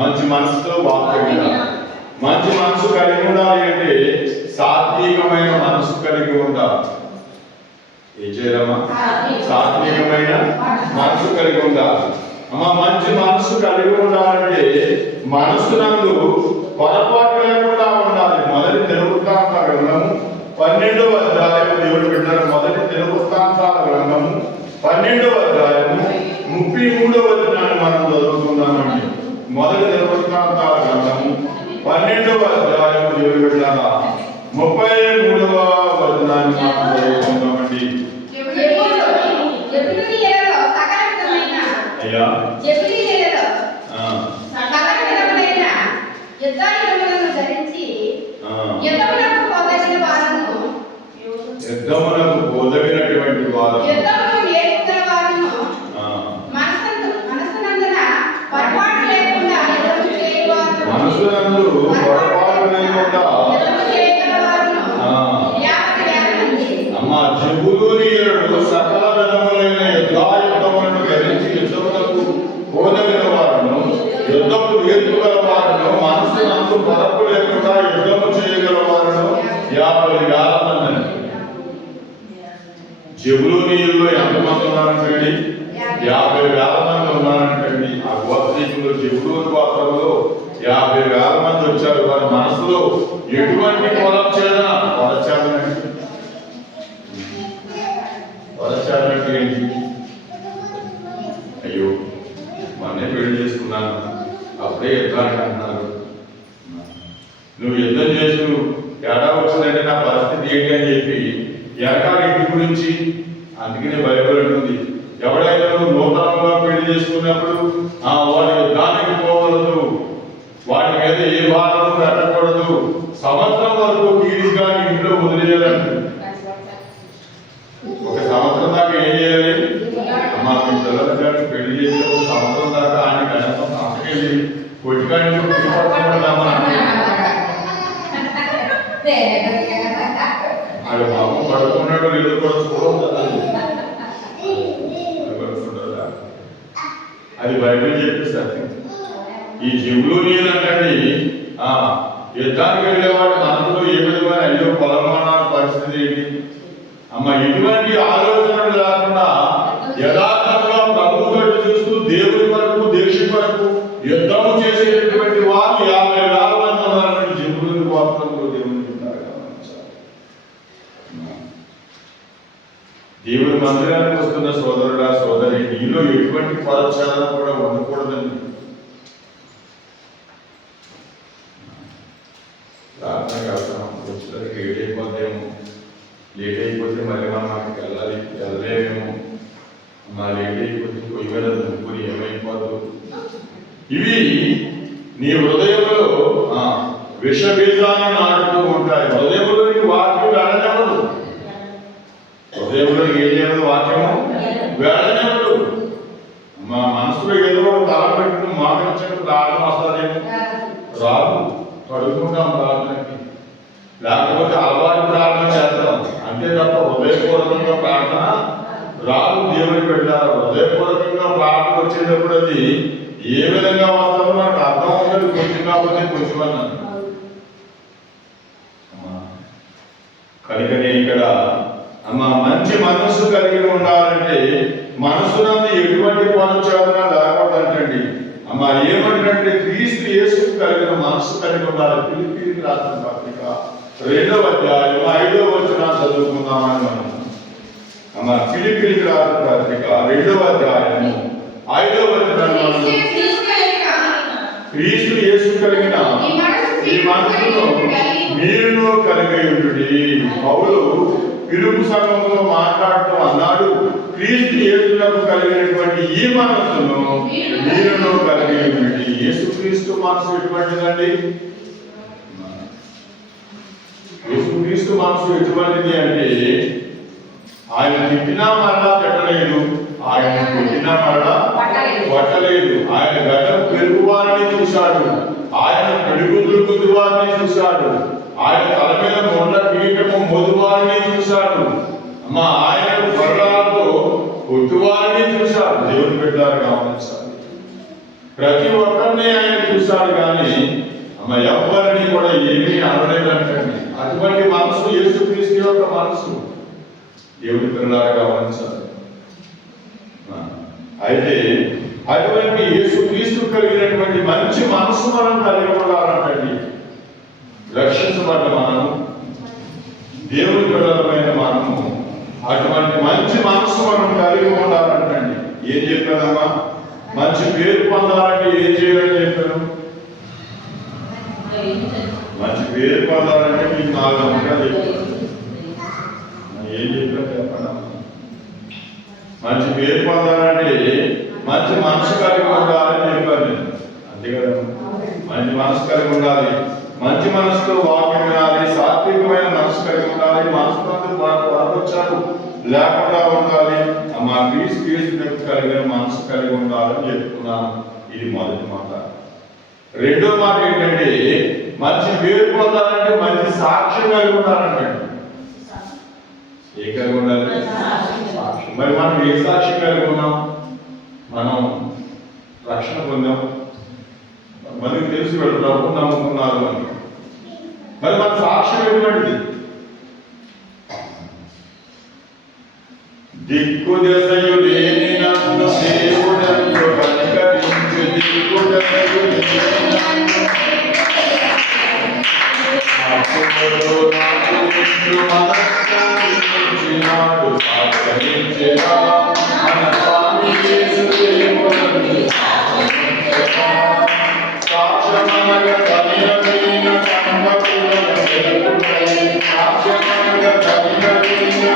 మంచి మనసుతో వాక్యం వినాలి. మంచి మనసు కలిగి ఉండాలి అంటే సాత్వికమైన మనసు కలిగి ఉండాలి. ఏం చేయాలమ్మా? సాత్వికమైన మనసు కలిగి ఉండాలి. అమ్మ మంచి మనసు కలిగి ఉండాలంటే మనసునందు పొరపాటు లేకుండా ఉండాలి. మొదటి దినవృత్తాంత గ్రంథము 12వ అధ్యాయము, దేవుడు బిడ్డల మొదటి దినవృత్తాంతాల గ్రంథము 12వ అధ్యాయము 33వ వచనాన్ని మనం చదువుకుందామండి. మొదటి దినవృత్తాంతాల గ్రంథము 12వ అధ్యాయము, దేవుడు బిడ్డల 33వ వచనాన్ని మనం చదువుకుందామండి. అయ్యా యుద్ధమునకు పోదగినటువంటి వారు మనసునందు పొరపాటు లేకుండా అమ్మ జబూలూనీయులు సకల విధములైన యుద్ధములను ధరించి యుద్ధములకు పోదగిన వారును యుద్ధము నేర్చుగల వారును మనసునందు పొరపు లేకుండా యుద్ధము చేయగల వారును 50,000 మంది. జబూలూనీయుల్లో ఎంతమంది ఉన్నారంటండి? 50,000 మంది ఉన్నారంటండి. ఆ గోత్రీకులు జబూలూను గోత్రంలో 50,000 మంది వచ్చారు. వారి మనసులో ఎటువంటి పొరచేదన పొరచేదంటే ఏంటి? అయ్యో మొన్నే పెళ్లి చేసుకున్నాను, అప్పుడే యుద్ధానికి అంటున్నారు. నువ్వు యుద్ధం చేస్తూ తేడా వచ్చిందంటే నా పరిస్థితి ఏంటి అని చెప్పి ఎరకాలి ఇంటి గురించి. అందుకనే బైబిల్ అంటుంది, ఎవడైనా నువ్వు నూతనంగా పెళ్లి చేసుకున్నప్పుడు వాడి యుద్ధానికి పోవలదు, వాటి మీద ఏ భారం పెట్టకూడదు, సంవత్సరం వరకు కీడిగా ఇంట్లో వదిలేయాలంటే. ఒక సంవత్సరం దాకా ఏం చేయాలి? మా పిల్లలు కానీ పెళ్లి చేసే ఒక సంవత్సరం దాకా ఆయన కనీసం సంతకెళ్ళి కొట్టుకాడి అది పాపం పడుకున్నాడు లేదు కూడా చూడాలి. అది బైబిల్ చెప్పి సత్యం. ఈ జబూలూనీయులు అంటండి యుద్ధానికి వెళ్ళేవాడు మనసులో ఏ విధమైన అయ్యో పొలమాన పరిస్థితి ఏంటి అమ్మ, ఇటువంటి ఆలోచనలు లేకుండా యథార్థంగా ప్రభువు వైపు చూస్తూ దేవుడి వరకు దేశం వరకు యుద్ధము చేసేటటువంటి వారు 50,000 మంది ఉన్నారని జబూలూను గోత్రంలో దేవుని ఉంటారు. దేవుని మందిరానికి వస్తున్న సోదరుడా సోదరి, నీలో ఎటువంటి పరచాలను కూడా ఉండకూడదండి. ప్రార్థనకి వెళ్తాం, వచ్చేసరికి లేట్ అయిపోతేమో, లేట్ అయిపోతే మళ్ళీ మనం అక్కడికి వెళ్ళలేమేమో, మా లేట్ అయిపోతే పొయ్యి మీద దుంపుని ఏమైపోదు. ఇవి నీ హృదయంలో విషబీజాన్ని నాటుతూ ఉంటాయి. హృదయంలోనికి వాక్యం వెళ్ళనివ్వదు. హృదయంలో ఏం చేయదు? వాక్యము వెళ్ళనివ్వదు. మా మనసులో ఏదో తల పెట్టుకుని మాట్లాడిన ప్రార్థన వస్తుందేమో, రాదు. పడుకుంటాం ప్రార్థనకి, లేకపోతే అలవాటు ప్రార్థన చేస్తాం అంతే తప్ప హృదయపూర్వకంగా ప్రార్థన రాదు. దేవుని పెట్టారు. హృదయపూర్వకంగా ప్రార్థన వచ్చేటప్పుడు అది ఏ విధంగా వస్తుందో మనకు అర్థం అవుతుంది. కొంచెం కాకపోతే కొంచెం అన్నాను. కనుకనే ఇక్కడ మంచి మనస్సు కలిగి ఉండాలంటే మనసునందు ఎటువంటి పనుచాలన లేకూడదంటండి. ఏమంటే క్రీస్తు యేసు కలిగిన మనస్సు కలిగి ఉండాలి. ఫిలిప్పీయులకు రాసిన పత్రిక 2వ అధ్యాయం 5వ వచనం చదువుకుందామని మనం. ఫిలిప్పీయులకు రాసిన పత్రిక 2వ అధ్యాయం 5వ వచనం, క్రీస్తు యేసు కలిగిన ఈ మనసును మీరును కలిగి ఉండుడి. పౌలు పిలుపు సంఘంలో మాట్లాడుతూ అన్నాడు, క్రీస్తు యేసులకు కలిగినటువంటి ఈ మనస్సును మీరును కలిగి ఉండుడి. యేసుక్రీస్తు మనసు ఎటువంటిదండి? యేసుక్రీస్తు మనసు ఎటువంటిది అంటే ఆయన తిట్టినా మరలా తిట్టలేదు, ఆయన కొట్టినా మరలా కొట్టలేదు. ఆయన గడ్డం పెరుగువారిని చూశాడు, ఆయన పెరుగుదులు వారిని చూశాడు, ఆయన తల మీద మొండ కిరీటము మోదువారిని చూశాడు. ఆయన గొర్రెలతో కొట్టువారిని చూశాడు. దేవుని బిడ్డలారా గమనించాలి. ప్రతి ఒక్కరిని ఆయన చూశాడు కానీ ఎవరిని కూడా ఏమీ అనలేదంటండి. అటువంటి మనసు యేసుక్రీస్తు యొక్క మనసు. దేవుడి పిల్లలారా గమనించాలి. అయితే అటువంటి యేసుక్రీస్తు కలిగినటువంటి మంచి మనసు మనం కలిగి ఉండాలంటండి. రక్షించబడ్డ మనము, దేవుడి పిల్లలమైన మనము అటువంటి మంచి మనసు మనం కలిగి ఉండాలంటండి. ఏం చెప్పానమ్మా? మంచి పేరు పొందాలంటే ఏం చేయాలని చెప్పాను? మంచి పేరు పొందాలంటే మీకు 4 అంశాలు చెప్పాను. ఏం చెప్పాను చెప్పండి. మంచి పేరు పొందాలంటే మంచి మనసు కలిగి ఉండాలని చెప్పాను నేను. అంతే కదా? మంచి మనసు కలిగి ఉండాలి. మంచి మనసుతో వాక్యం వినాలి. సాత్వికమైన మనసు కలిగి ఉండాలి. మనసుతో పొరపచ్చాలు లేకుండా ఉండాలి. మా క్రీస్తు కలిగిన మనసు కలిగి ఉండాలని చెప్పుకున్నాను. ఇది మొదటి మాట. రెండో మాట ఏంటంటే మంచి పేరు పొందాలంటే మంచి సాక్ష్యం కలిగి ఉండాలంటే. ఏ కలిగి ఉండాలి? సాక్ష్యం. మరి మనం ఏ సాక్ష్యం కలిగి ఉన్నాం? మనం రక్షణ పొందాం, మనకి తెలిసి ప్రభు నమ్ముకున్నారు అని. మరి మన సాక్ష్యం ఎటువంటిది? దిక్కు దశయు లేని నన్ను దేవుడెంతో కనికరించు. దిక్కు దశయు లేని నన్ను మనస్సాక్షించినాడు. సాక్షించెరా మన స్వామి యేసు దేవుడని. సాక్ష్యమనగా కనికరిన సంగతులను తెలుపుటై. సాక్ష్యమనగా కనికరిన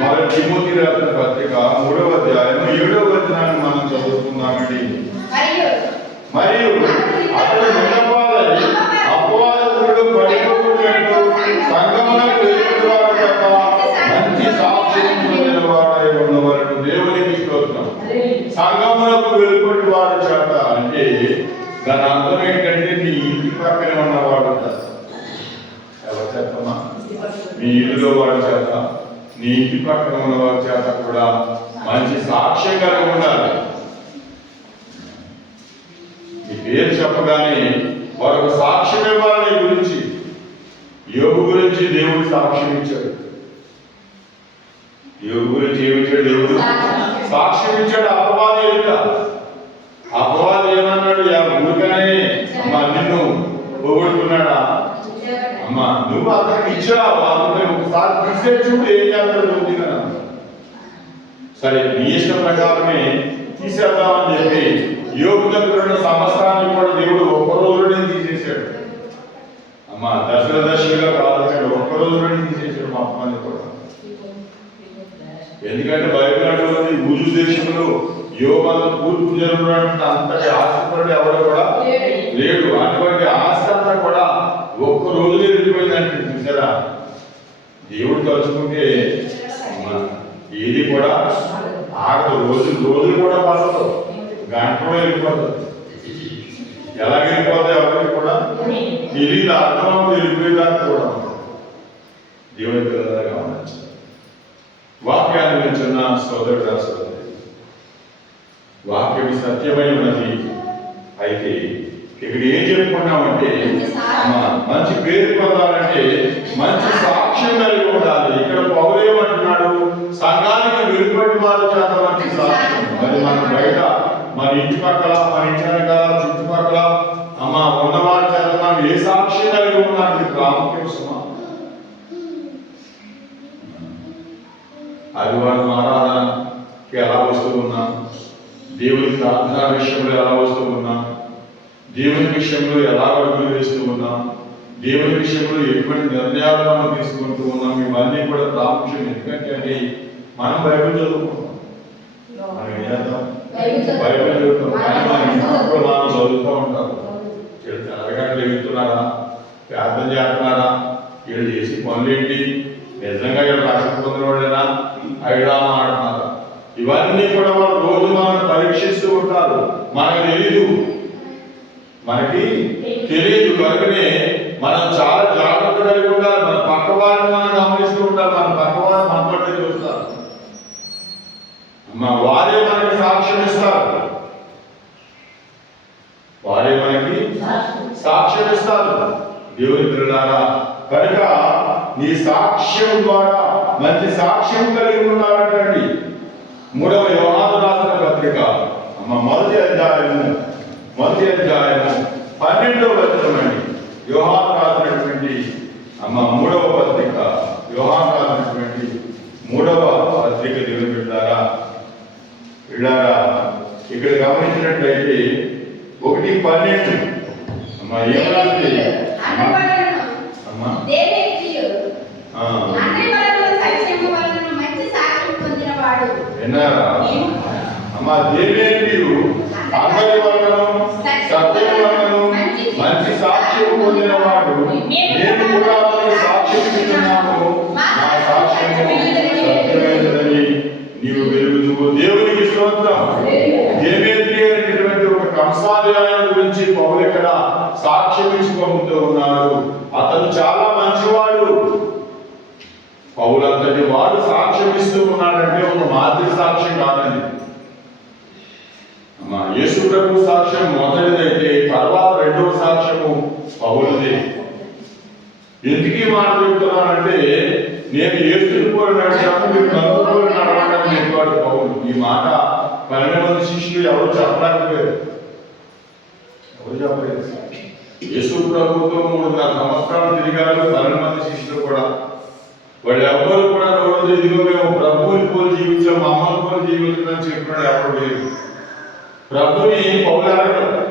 మరి తిమోతి రాసిన పత్రిక 3వ అధ్యాయం 7వ వచనాన్ని మనం చదువుకుందామండి. మరియు అతడు నిలబడాలి అపవాదుడు పడిపోతున్నట్టు సంగమునకు వెలుగువాడు తప్ప మంచి సాక్ష్యం పొందినవాడై ఉన్నవాడు. దేవునికి స్తోత్రం. సంగమునకు వెలుపటి వాడు చేత అంటే దాని అర్థం ఏంటంటే నీ ఇంటి పక్కనే ఉన్నవాడు. ఎవరి చేతమా? నీ ఇల్లులో వాడి చేత, నీ ఇంటి పక్కన ఉన్నవాడి చేత కూడా మంచి సాక్ష్యం కలిగి ఉండాలి. ఈ పేరు చెప్పగానే వారికి సాక్ష్యం ఇవ్వాలి. నీ గురించి, యోగు గురించి దేవుడు సాక్ష్యం ఇచ్చాడు. యోగు గురించి ఏమిచ్చాడు? దేవుడు సాక్ష్యం ఇచ్చాడు. అపవాది ఎదుట అపవాది ఏమన్నాడు? ఊరికనే అమ్మా నిన్ను పోగొట్టుకున్నాడా? అమ్మా నువ్వు అతనికి ఇచ్చావు, అందుకని ఒకసారి తీసే చూడు ఏం చేస్తాడు ఉంది కదా. సరే నీ ఇష్టం ప్రకారమే తీసేద్దామని చెప్పి యోగు దగ్గర ఉన్న సమస్తాన్ని కూడా దేవుడు ఒక్క రోజులోనే తీసేశాడు. అమ్మా దశలుగా కాదు, ఒక్క రోజులోనే తీసేశాడు మా అమ్మాని కూడా. ఎందుకంటే బైబిల్ అటువంటి ఊజు దేశంలో యోగాల పూర్తి జరుగుతున్నటువంటి అంతటి ఆశపడి ఎవరు కూడా లేడు. అటువంటి ఆశ అంతా కూడా ఒక్క రోజులో వెళ్ళిపోయిందంటే చూసారా. దేవుడు తలుచుకుంటే ఏది కూడా ఆగదు. రోజులు కూడా పడదు, గంటలో వెళ్ళిపోతుంది. ఎలా వెళ్ళిపోతే ఎవరికి కూడా తెలియదు. అర్థం వెళ్ళిపోయేదాకా కూడా దేవుడి పిల్లలుగా గమనించాలి. వాక్యాన్ని వింటున్న సోదరుడు సోదరి, వాక్యం సత్యమై ఉన్నది. అయితే ఇక్కడ ఏం చెప్పుకున్నామంటే మంచి పేరు పొందాలంటే మంచి సాక్ష్యం కలిగి ఉండాలి. ఇక్కడ పౌరేమంటున్నాడు? సంఘానికి వెలుపటి వారి చేత మంచి సాక్ష్యం. మరి మన బయట, మన ఇంటి పక్కల, మన ఇంటి వెనకాల, చుట్టుపక్కల ఉన్నవారి చేత మనం ఏ సాక్ష్యం కలిగి ఉన్నాడు? ప్రాముఖ్యం సుమా. ఆదివారం ఆరాధనకి ఎలా వస్తూ ఉన్నాం? దేవుని ప్రార్థన విషయంలో ఎలా వస్తూ ఉన్నాం? దేవుని విషయంలో ఎలా అడుగులు వేస్తూ ఉన్నాం? దేవుని విషయంలో ఎటువంటి నిర్ణయాలు మనం తీసుకుంటూ ఉన్నాం? ఇవన్నీ కూడా ప్రాముఖ్యం. ఎందుకంటే మనం బైబిల్ చదువుకుంటాం, మనం ఏం చేద్దాం? బైబిల్ చదువుతాం. కానీ మన ఇంట్లో మనం చదువుతూ ఉంటాం. అరగంటలు ఎగుతున్నారా? ప్రార్థన చేస్తున్నారా? వీళ్ళు చేసి పనులేంటి? నిజంగా వీళ్ళు రక్షణ పొందిన వాళ్ళేనా? ఐడామా ఆడుతున్నారా? ఇవన్నీ కూడా వాళ్ళు రోజు మనం పరీక్షిస్తూ ఉంటారు. మనకు తెలీదు. మనకి తెలియదు. కనుకనే మనం చాలా జాగ్రత్త కలిగి ఉండాలి. మన పక్క వారిని మనం గమనిస్తూ ఉండాలి. మన పక్క వారిని మన పట్ల చూస్తారు. వారే మనకి సాక్ష్యం ఇస్తారు. వారే మనకి సాక్ష్యం ఇస్తారు. దేవుని పిల్లలారా, కనుక నీ సాక్ష్యం ద్వారా మంచి సాక్ష్యం కలిగి ఉండాలంటండి. 3వ యోహాను రాసిన పత్రిక మొదటి అధ్యాయము 12వ వచనం అండి. యోహాను రాసినటువంటి 3వ పత్రిక, యోహాను రాసినటువంటి 3వ పత్రిక దేవుని బిడ్డలారా, ఇక్కడ గమనించినట్లయితే 1:12 ఏమరాసి విన్నారా? దేవేంద్రుడు అందరి వలనను సత్యం వలనను మంచి సాక్ష్యం పొందినవాడు. నేను కూడా సాక్ష్యం ఇస్తున్నాను, నా సాక్ష్యము సత్యమైనదని నీవు వెలుగుదువు. దేవునికి స్తోత్రం. దేవేంద్రి అనేటువంటి ఒక కంసాలయాల గురించి పౌలు ఇక్కడ సాక్ష్యం ఇచ్చుకుంటూ ఉన్నాడు. అతను చాలా మంచివాడు. పౌలు అంతటి వాడు సాక్ష్యం ఇస్తూ ఉన్నాడంటే ఒక మాదిరి సాక్ష్యం కాదండి. యేసు ప్రభు సాక్ష్యం మొదటిదైతే తర్వాత 2వ సాక్ష్యము పౌలుది. ఎందుకు ఈ మాట చెప్తున్నానంటే, నేను యేసుని పోలి నడిచాను, మీరు నన్ను పోలి నడవండి చెప్పాడు పౌలు. ఈ మాట 12 మంది శిష్యులు ఎవరు చెప్పలేకపోయారు. యేసు ప్రభుతో 3.5 సంవత్సరాలు తిరిగారు 12 మంది శిష్యులు కూడా. వాళ్ళు ఎవరు కూడా నోడు ఇదిగో మేము ప్రభువుని పోలి జీవించాం, అమ్మని పోలి జీవించడం చెప్పినాడు ఎవరు లేదు. ప్రభుని పౌలు ఎరగడు,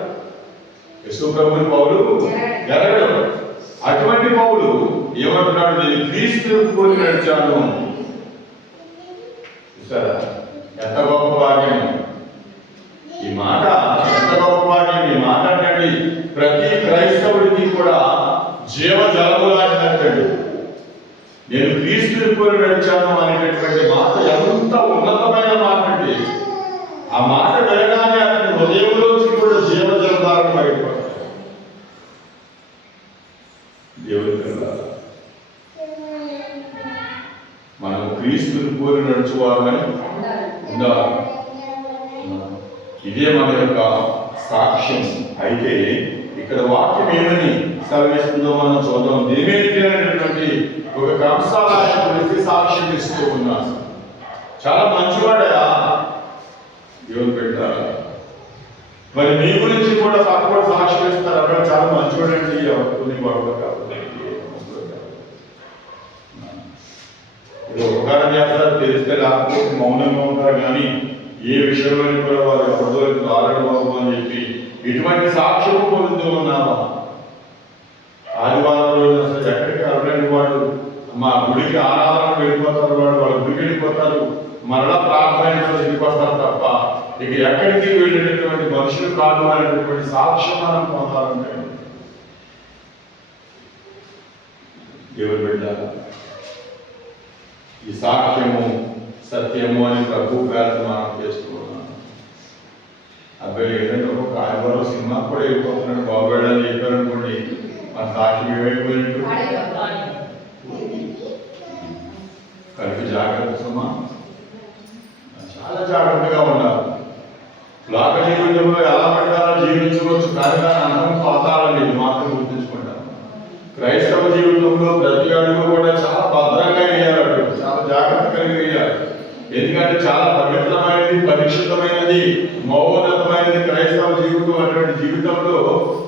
యేసు ప్రభుని పౌలు ఎరగడు. అటువంటి పౌలు ఏమంటున్నాడు? నేను క్రీస్తు పోలి నడిచాను. చూసారా ఎంత గొప్ప భాగ్యం ఈ మాట, ఎంత గొప్ప భాగ్యం ఈ మాట అంటే ప్రతి క్రైస్తవుడికి కూడా జీవ జలము లాంటిదంటాడు. నేను క్రీస్తుని పోలి నడిచాను అనేటటువంటి మాట ఎంత ఉన్నతమైన మాట అంటే, ఆ మాట వినగానే అతని హృదయంలోంచి కూడా జీవ జలధారణ బయటపడతాయి. దేవుని పిల్లలారా, మనం క్రీస్తుని పోలి నడుచుకోవాలని ఉండాలి. ఇదే మన యొక్క సాక్ష్యం. అయితే ఇక్కడ వాక్యం ఏమని సెలవిస్తుందో మనం చూద్దాం. దేవేంద్రి అనేటువంటి ఒక కంసాలయ గురించి సాక్ష్యం ఇస్తూ ఉన్నాను. చాలా మంచివాడయా దేవుని పెట్టారా? మరి మీ గురించి కూడా తక్కువ సాక్ష్యం ఇస్తారు. అక్కడ చాలా మంచివాడండి, కొన్ని గొడవ కాదు, ఉపకారం చేస్తారు, తెలిస్తే లేకపోతే మౌనంగా ఉంటారు. కానీ ఏ విషయంలో కూడా వారు ఎవరితో ఆడబాబు అని చెప్పి ఇటువంటి సాక్ష్యం పొందుతూ ఉన్నావా? ఆదివారం రోజు అసలు ఎక్కడికి అరలేని వాడు మా గుడికి ఆరాధన వెళ్ళిపోతారు, వాళ్ళ గుడికి వెళ్ళిపోతారు, మరలా ప్రార్థన ఇంటికి వస్తారు తప్ప ఇక ఎక్కడికి వెళ్ళేటటువంటి మనుషులు కాదు అనేటటువంటి సాక్ష్యం మనం పొందాలంటే దేవుని బిడ్డ ఈ సాక్ష్యము సత్యము అని ప్రభు పేరు మనం చేస్తూ ఉన్నాం. అబ్బాయి ఏంటంటే ఒక ఆదివారం సినిమా కూడా వెళ్ళిపోతున్నాడు, బాగుపడని చెప్పారు అనుకోండి, మన సాక్ష్యం ఏమైపోయినట్టు. కనుక జాగ్రత్త సుమా, చాలా జాగ్రత్తగా ఉండాలి. లోక జీవితంలో ఎలా పడ్డారో జీవించవచ్చు, కానీ దాని అంతం పాతాలని మాత్రం గుర్తుంచుకుంటాం. క్రైస్తవ జీవితంలో ప్రతి అడుగు కూడా చాలా భద్రంగా వేయాలి, చాలా జాగ్రత్త కలిగి వేయాలి. ఎందుకంటే చాలా పవిత్రమైనది, పరిశుద్ధమైనది, మౌనతమైనది క్రైస్తవ జీవితం. అటువంటి జీవితంలో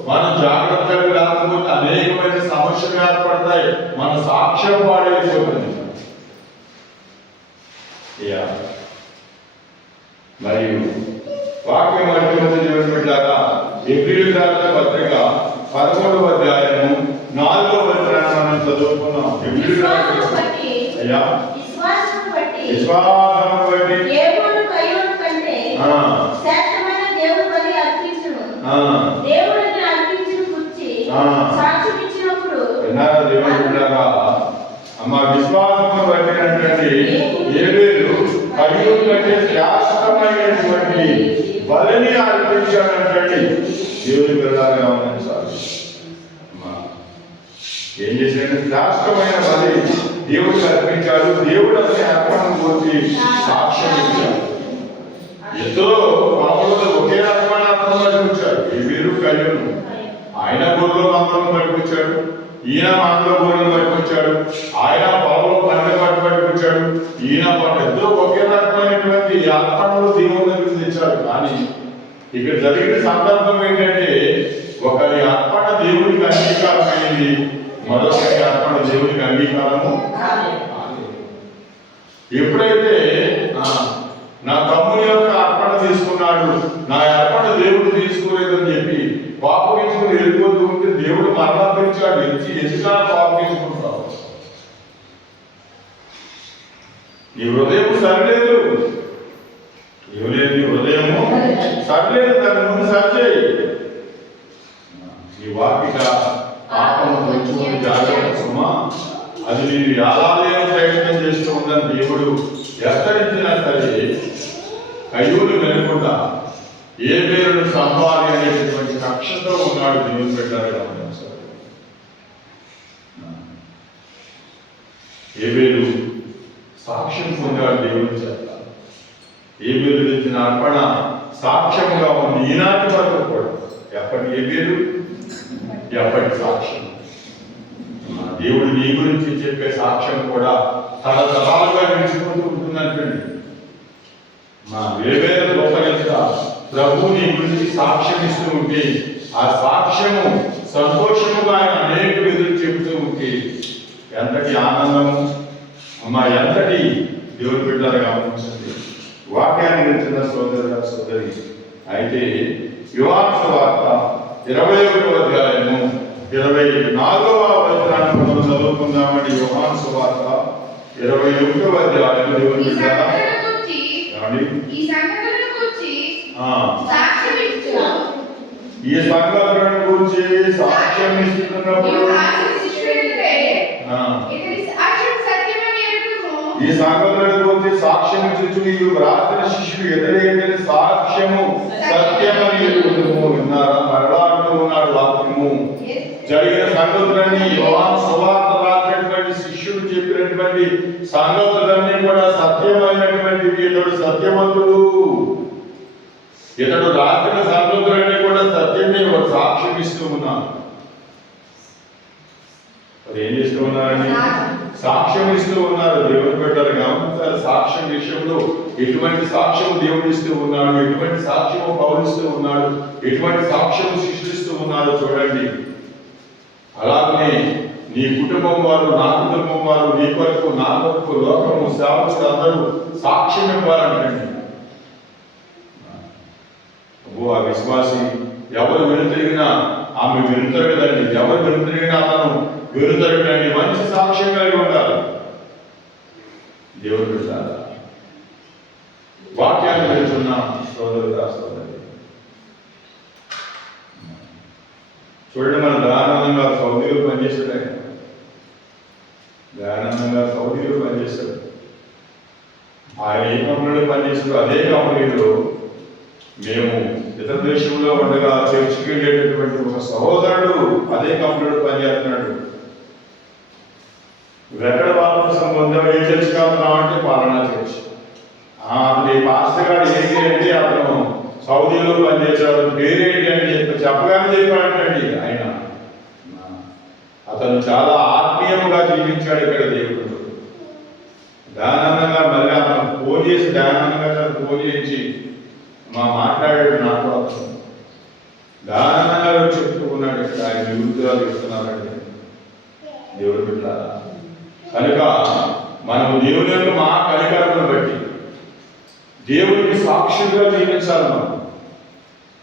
మనం జాగ్రత్తగా లేకపోతే అనేకమైన సమస్యలు ఏర్పడతాయి, మన సాక్ష్యం పాడైపోతుంది. మరియు వాక్యం అంటే దేవుని బిడ్డలారా, హెబ్రీయులకు రాసిన పత్రిక 11వ అధ్యాయము 4వ వచనాన్ని మనం చదువుకున్నాం. హెబ్రీయులకు రాసిన అయ్యా విశ్వాసమును బట్టి దేవుడు కయ్యోను కంటే శ్రేష్టమైన దేవుని బలి అర్పించును. దేవుడిని అర్పించిన గురించి సాక్ష్యం ఇచ్చినప్పుడు విన్నారా దేవుని బిడ్డలారా? అమ్మ విశ్వాసమును బట్టి అంటే ఏబేలు కయ్యోను కంటే శ్రేష్ట శ్రేష్టమైనటువంటి బలిని అర్పించాడంటే దేవుని పిల్లలుగా గమనించాలి. ఏం చేశాడు? శ్రేష్టమైన బలి దేవుడికి అర్పించాడు. దేవుడు అతని అర్పణను గురించి సాక్ష్యం ఇచ్చాడు. ఇద్దరు పాపంలో ఒకే రకమైన అర్థం పట్టుకొచ్చాడు. ఈ వీరు కయ్యూను. ఆయన గొర్రెలో మంత్రం పట్టుకొచ్చాడు, ఈయన మంత్రంలో గొర్రెలు పట్టుకొచ్చాడు, ఆయన పొలంలో పంట పట్టుకొచ్చాడు, ఈయన పంట. ఇద్దరు ఒకే రకమైనటువంటి అర్పణలు దేవుని దగ్గర తెచ్చాడు. కానీ ఇక్కడ జరిగిన సందర్భం ఏంటంటే, ఒకరి అర్పణ దేవుడికి అంగీకారమైంది, మరొకరి అర్పణ దేవుడికి అంగీకారము. ఎప్పుడైతే నా తమ్ముని యొక్క అర్పణ తీసుకున్నాడు, నా అర్పణ దేవుడు తీసుకోలేదని చెప్పి పాపగించుకుని వెళ్ళిపోతూ ఉంటే దేవుడు మరలా పెంచాడు. ఎచ్చిగా పాపగించుకుంటావు. నీ హృదయం సరిలేదు, ఏమలేదు, నీ హృదయము సరిలేదు, దాని ముందు సరిచేయి. నీ వాకిట పాపము తెచ్చుకుని జాగ్రత్త సుమా, అది నేను ఆలయం ప్రయత్నం చేస్తూ ఉందని దేవుడు హెచ్చరించినా సరే కయ్యూలు వినకుండా ఏ పేరును సంపాది అనేటటువంటి కక్షతో ఉన్నాడు. దేవుని పెట్టారు. ఏ పేరు సాక్ష్యం పొందాడు దేవుని చేత. ఏ పేరు తెచ్చిన అర్పణ సాక్ష్యంగా ఉంది ఈనాటి వరకు కూడా. ఎప్పటి ఏ పేరు, ఎప్పటి సాక్ష్యం. దేవుడు నీ గురించి చెప్పే సాక్ష్యం కూడా తరతరాలుగా నిలిచిపోతూ ఉంటుందంటండి. మా వేవేల గొప్పగా ప్రభు నీ గురించి సాక్ష్యం ఇస్తూ ఉంటే ఆ సాక్ష్యము సంతోషముగా ఆయన అనేకులు ఎదురు చెబుతూ ఉంటే ఎంతటి ఆనందము అమ్మా, ఎంతటి దేవుని బిడ్డలుగా ఉంచండి. వాక్యాన్ని వింటున్న సోదరి అయితే యోహాను సువార్త 21వ అధ్యాయము 24వ వచనాన్ని మనం చదువుకుందామండి. యోహాను సువార్త 21వ అధ్యాయం దేవుని బిడ్డలారా ఈ సంగతులను గురించి సాక్ష్యం ఇస్తున్నప్పుడు ఈ సంగతులను గురించి సాక్ష్యం ఇచ్చు నీవు రాసిన శిష్యుడు ఎదురైన సాక్ష్యము సత్యమని ఎరుగుదుము. విన్నారా? మరలా అంటూ ఉన్నాడు వాక్యము. జరిగిన సంగతులన్నీ యోహాను సువార్త రాసినటువంటి శిష్యుడు చెప్పినటువంటి సంగతులన్నీ కూడా సత్యమైనటువంటివి. ఇతడు సత్యవంతుడు. ఇతడు రాసిన సంగతులన్నీ కూడా సత్యమే. సాక్ష్యం ఇస్తూ ఉన్నాడు. అది ఏం చేస్తూ ఉన్నారని సాక్ష్యం ఇస్తూ ఉన్నారు. దేవుని పెట్టారు గమనించాలి. సాక్ష్యం విషయంలో ఎటువంటి సాక్ష్యం దేవుడు ఇస్తూ ఉన్నాడు, ఎటువంటి సాక్ష్యము పౌలిస్తూ ఉన్నాడు, ఎటువంటి సాక్ష్యం సృష్టిస్తూ ఉన్నారో చూడండి. అలాగనే నీ కుటుంబం వారు, నా కుటుంబం వారు, నీ కొరకు, నా కొరకు, లోకము, సేవకులు అందరూ సాక్ష్యం ఇవ్వాలంటండి. ఆ విశ్వాసి ఎవరు వెనుతిరిగినా ఆమె వెనుతరగదండి, ఎవరు వెనుతిరిగినా అతను వెనుతరగదండి. మంచి సాక్ష్యం కలిగి ఉండాలి. దేవుడు పెట్టాలి. వాక్యాన్ని వెళ్తున్న సోదరుడు సోదరి చూడండి. మన దయానందంగా సౌదీలో పనిచేస్తాడు. ఆయన దయానందంగా సౌదీలో పనిచేస్తాడు. ఆయన ఏ కంపెనీలో పనిచేస్తాడు, అదే కంపెనీలో మేము ఇతర దేశంలో ఉండగా చర్చికి వెళ్ళేటటువంటి ఒక సహోదరుడు అదే కంపెనీలో పనిచేస్తున్నాడు. ఎక్కడ వాళ్ళతో సంబంధం, ఏ చర్చి కావుతున్నాం అంటే పాలనా చర్చి. అతని పాస్టర్ గారు ఏంటి అంటే అతను సౌదీలో పనిచేశాడు, పేరేంటి అని చెప్పగానే చెప్పాడంటండి. ఆయన అతను చాలా ఆత్మీయముగా జీవించాడు ఇక్కడ దేవుడు. దయానందంగా మళ్ళీ అతను ఫోన్ చేసి దయానందంగా ఫోన్ చేసి మాట్లాడాడు నాతో. దయానందంగా చెప్తూ ఉన్నాడు. ఇక్కడ ఆయన నివృత్తిరాలు చెప్తున్నారండి. దేవుడు పెట్టారా? కనుక మనం దేవుని యొక్క మా కనికరమును బట్టి దేవుడికి సాక్షులుగా జీవించాలి.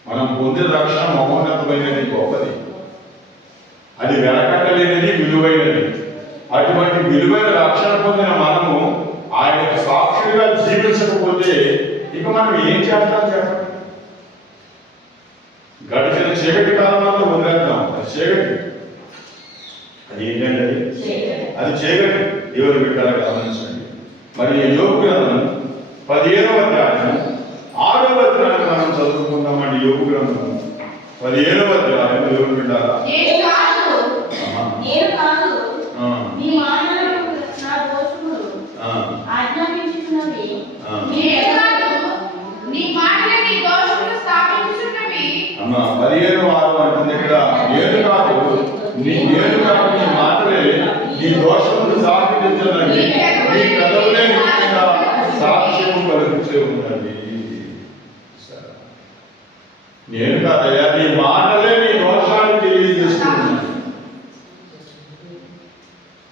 మనం పొందిన రక్షణ మహోన్నతమైనది, గొప్పది, అది వెనకట్టలేనిది, విలువైనది. అటువంటి విలువైన రక్షణ పొందిన మనము ఆయనకు సాక్షులుగా జీవించకపోతే ఇక మనం ఏం చేస్తాం చెప్పండి? గడిచిన చీకటి కాలంలో వదిలేద్దాం. అది చీకటి. అది ఏంటంటే అది చీకటి. దేవుని బిడ్డలా గమనించండి. మరి యోబు గ్రంథం 15వ అధ్యాయం మనం చదువుకుందామండి. యోగు గ్రంథం 17వ అధ్యాయం. దేవుని బిడ్డలారా, నేను కాదు ఆ, నీ మాటలు నా దోషములు ఆ, ఆజ్ఞాపించుతున్నవి. నేను కాదు నీ మాటలు నీ దోషములు స్థాపించుచున్నవి. అమ్మ 15:6 అంటుంది ఇక్కడ. నేను కాదు నీ మాటలే నీ దోషములు స్థాపించుచున్నవి, నీ పెదవులే నిత్యంగా సాక్ష్యము పలుకుచూ ఉన్నది. నేను కాదయ్యా, నీ మాటలే నీ దోషాన్ని తెలియజేస్తున్నాయి.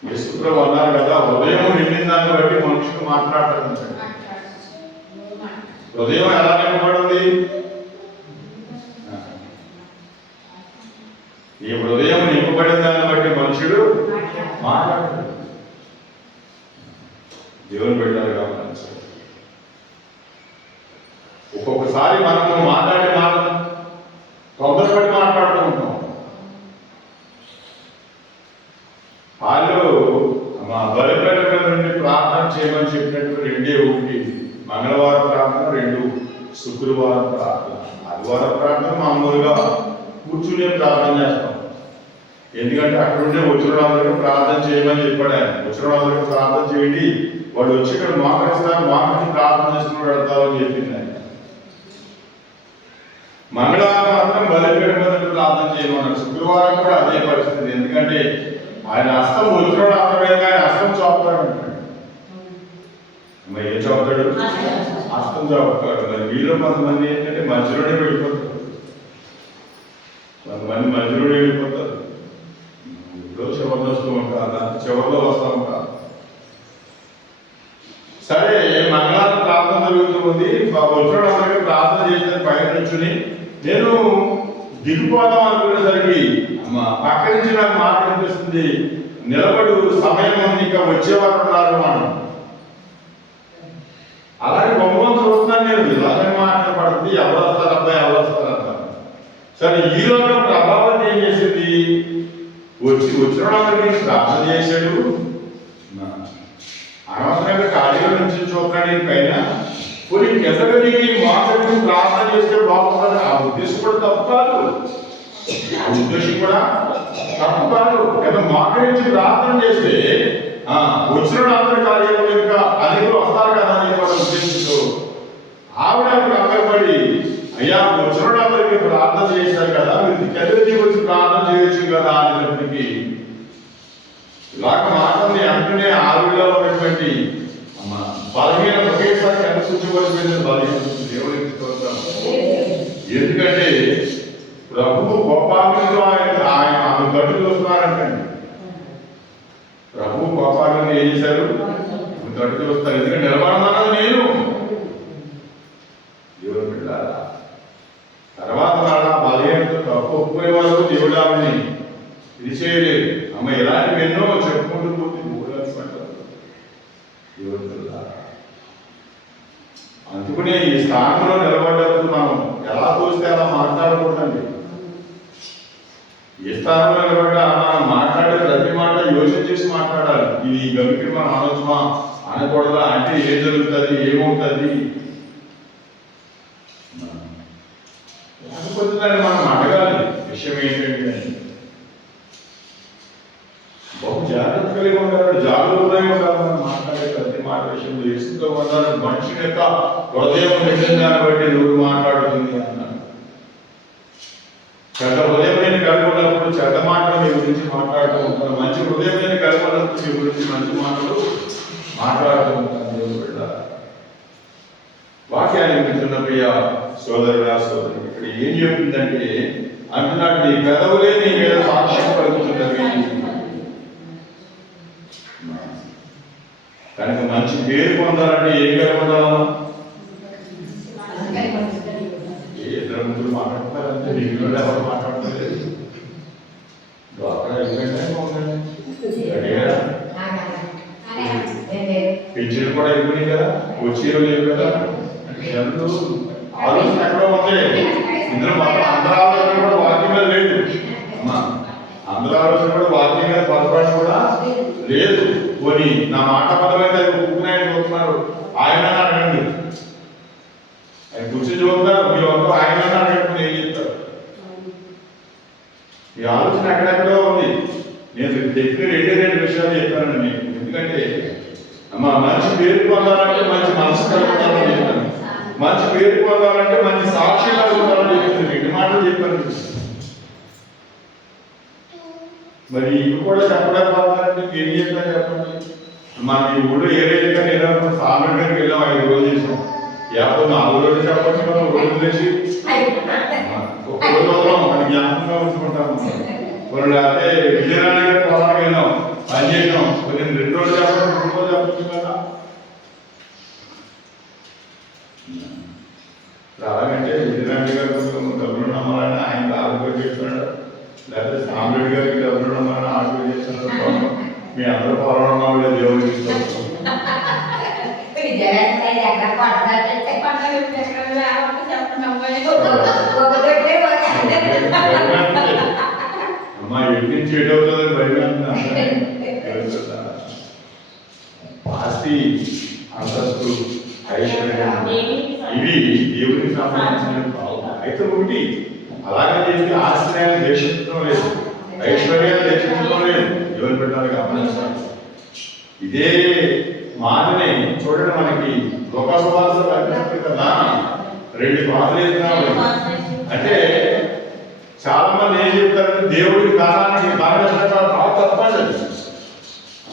యేసుప్రభు అన్నారు కదా, హృదయం నిండిన దాన్ని బట్టి మనుషులు మాట్లాడతారు. హృదయం ఎలా నింపబడింది? ఈ హృదయం నింపబడిన దాన్ని బట్టి మనుషుడు మాట్లాడతాడు. దేవుని బిడ్డలు గమనించాలి. ఒక్కొక్కసారి మనము మాట్లాడే మాట తొందరపడి మాట్లాడుతూ ఉంటాం. వాళ్ళు మా బలిపేట నుండి ప్రార్థన చేయమని చెప్పినట్టు 2 మంగళవారం ప్రార్థన, 2 శుక్రవారం ప్రార్థన. ఆదివారం ప్రార్థన మామూలుగా కూర్చునే ప్రార్థన చేస్తాం. ఎందుకంటే అక్కడ ఉండే వచ్చిన వాళ్ళకి ప్రార్థన చేయమని చెప్పాడు ఆయన. వచ్చిన వాళ్ళకి ప్రార్థన చేయండి, వాళ్ళు వచ్చి ఇక్కడ మోకరిస్తారు, మోకరించి ప్రార్థన చేసుకుని వెళ్తారని చెప్పింది ఆయన. మంగళవారం మాత్రం బలిపీఠం మీద ప్రార్థన చేయమన్నాడు. శుక్రవారం కూడా అదే పరిస్థితి. ఎందుకంటే ఆయన హస్తం వచ్చిన అర్థమైంది, కానీ హస్తం చూపుతాడు అంటాడు. మరి ఏం చదువుతాడు? హస్తం చదువుతాడు. మరి వీళ్ళు కొంతమంది ఏంటంటే మధ్యలోనే వెళ్ళిపోతారు. కొంతమంది మధ్యలోనే వెళ్ళిపోతారు. ఇప్పుడు చివరిలో వస్తూ ఉంటారు, చివరిలో వస్తూ ఉంటారు. సరే, మంగళవారం ప్రార్థన జరుగుతుంది. వచ్చిన అందరికీ ప్రార్థన చేసిన పైన నుంచుని నేను దిగిపోదాం అనుకునేసరికి పక్క నుంచి నాకు మాట అనిపిస్తుంది, నిలబడు, సమయం ఉంది, ఇంకా వచ్చేవారు ఉన్నారు మనం. అలాగే బొమ్మను చూస్తున్నాను నేను. ఇలాగే మాట్లాడబడుతుంది, ఎవరు వస్తారు అబ్బాయి, ఎవరు వస్తారు అంటారు. సరే, ఈ రోజు ప్రభావం ఏం చేసింది? వచ్చిన వాళ్ళకి ప్రార్థన చేశాడు. అనవసరంగా ఖాళీగా నుంచి చూడడానికి పైన కొన్ని కెసగలిగి మాటలు ప్రార్థన చేస్తే బాగుంటుంది. ఆ ఉద్దేశం కూడా తప్పు కాదు. ఆ ఉద్దేశం కూడా తప్పు కాదు. ఏదో మోకరించి ప్రార్థన చేస్తే వచ్చిన అందరి కార్యాలు ఇంకా అనేకలు వస్తారు కదా అని కూడా ఉద్దేశించు. ఆవిడ అక్కడపడి, అయ్యా వచ్చిన అందరికి ప్రార్థన చేశారు కదా, మీరు కెదరికి వచ్చి ప్రార్థన చేయొచ్చు కదా అనేటప్పటికీ ఇలాగ మాటల్ని అంటూనే ఆవిడలో ఉన్నటువంటి బలహీన ఒకేసారి కనిపించవలసిన బలహీన దేవుడికి స్తోత్రం. ఎందుకంటే ప్రభు కోపాగ్నిలో ఆయన ఆమె గట్టు చూస్తున్నారంటండి. ప్రభు కోపాగ్ని ఏం చేశారు? గట్టు చూస్తారు. ఎందుకంటే నిలబడమన్నది నేను. దేవుడు బిడ్డలారా, తర్వాత వాళ్ళ బలహీనతో తప్పు ఒప్పుకునే వరకు దేవుడు ఆమెని ఇది చేయలేదు. అమ్మ ఇలాంటివి ఎన్నో చెప్పుకుంటూ పోతే అందుకనే ఈ స్థానంలో నిలబడ్డప్పుడు మనం ఎలా తోస్తే అలా మాట్లాడకూడదండి. ఏ స్థానంలో నిలబడ్డా మనం మాట్లాడే ప్రతి మాట యోచన చేసి మాట్లాడాలి. ఇది గమికి మనం అనవసరమా, అనకూడదా, అంటే ఏం జరుగుతుంది, ఏమవుతుంది అనుకుంటుందని మనం అడగాలి. విషయం ఏంటంటే బహు జాగ్రత్త కలిగి ఉండాలి, జాగ్రత్తగా ఉండాలి. మనం మాట్లాడే ప్రతి మాట విషయంలో ఇసుతో ఉండాలి. మనిషి యొక్క హృదయం నిండిన దాన్ని బట్టి నువ్వు మాట్లాడుతుంది అన్నాడు. చెడ్డ హృదయం నేను కలిగి ఉన్నప్పుడు చెడ్డ మాటలు మీ గురించి మాట్లాడుతూ ఉంటాను. మంచి హృదయం నేను కలిగి ఉన్నప్పుడు మీ గురించి మంచి మాటలు మాట్లాడుతూ ఉంటాను. దేవుడు బిడ్డలారా, వాక్యాన్ని వింటున్న ప్రియ సోదరుడా సోదరుడు, ఇక్కడ ఏం చెప్తుందంటే అంటున్నాడు, నీ పెదవులే నీ మీద సాక్ష్యం పలుకుతున్నవి. కనుక మంచి పేరు పొందాలంటే ఏం కలిగి ఉండాలా? ఇద్దరు ముగ్గురు మాట్లాడుతున్నారంటే నీకు ఎవరు మాట్లాడలేదు. పెంచిన కూడా అయిపోయినాయి కదా, వచ్చేవి లేవు కదా. జనులు ఆలోచన ఎక్కడో ఉంది. ఇందులో అందరి ఆలోచన కూడా వాక్యం మీద లేదు. అమ్మా, అందరి ఆలోచన కూడా వాక్యం మీద పొరపాటు కూడా లేదు. పోనీ నా మాట పదమైతే కూకునాయని చూస్తున్నారు, ఆయన అడగండి. ఆయన కూర్చొని చూస్తారు మీ ఒక్క ఆయన అడగకుండా ఏం చెప్తారు? ఈ ఆలోచన ఎక్కడెక్కడో ఉంది. నేను చెప్పిన రెండు విషయాలు చెప్పాను మీకు. ఎందుకంటే అమ్మ మంచి పేరు పొందాలంటే మంచి మనసు కలుగుతారని చెప్తాను, మంచి పేరు పొందాలంటే మంచి సాక్షి కలుగుతారని చెప్తాను. రెండు మాటలు చెప్పాను. మరి ఇవి కూడా చెప్పలేకపోతారంటే ఏం చెప్తాను చెప్పండి. మన ఈ ఊళ్ళో ఏ రేటుగా నేను సామెట్ గారికి వెళ్ళాం 5 రోజులు చేసాం. 54 రోజులు చెప్పచ్చు మనం రోజులు చేసి ఒక రోజు మన జ్ఞాపకంగా ఉంచుకుంటాము. కొన్ని లేకపోతే విజయనారాయణ గారి పొలానికి వెళ్ళాం, పని చేసాం. కొన్ని 2 రోజులు చెప్పండి, 3 రోజులు చెప్పచ్చు కదా. అలాగంటే విజయనారాయణ గారు డబ్బులు నమ్మాలని ఆయన ఆరోగ్యం చేస్తున్నాడు, లేకపోతే సాంబరెడ్డి గారికి డబ్బులు నమ్మాలని ఆరోగ్యం చేస్తున్నాడు. మీ అందరూ పొలంలో ఉండే దేవుడికి ఇస్తాం. అమ్మా ఎటు నుంచి ఎటు అవుతుందని భయం. ఆస్తి, అంతస్తు, ఐశ్వర్యం ఇవి దేవుడికి సంబంధించినవి కావు. అయితే ఒకటి అలాగే చెప్పి ఆశ్రయాన్ని దేశించడం లేదు, ఐశ్వర్యాన్ని దేశించడం లేదు. ఎవరు పెట్టాలి గమనించాలి. ఇదే మాటని చూడండి, మనకి లోకాసువార్తలో కనిపిస్తుంది కదా, 2 పాటలు వేస్తున్నాము. అంటే చాలా మంది ఏం చెప్తారంటే దేవుడికి దానానికి తప్పండి.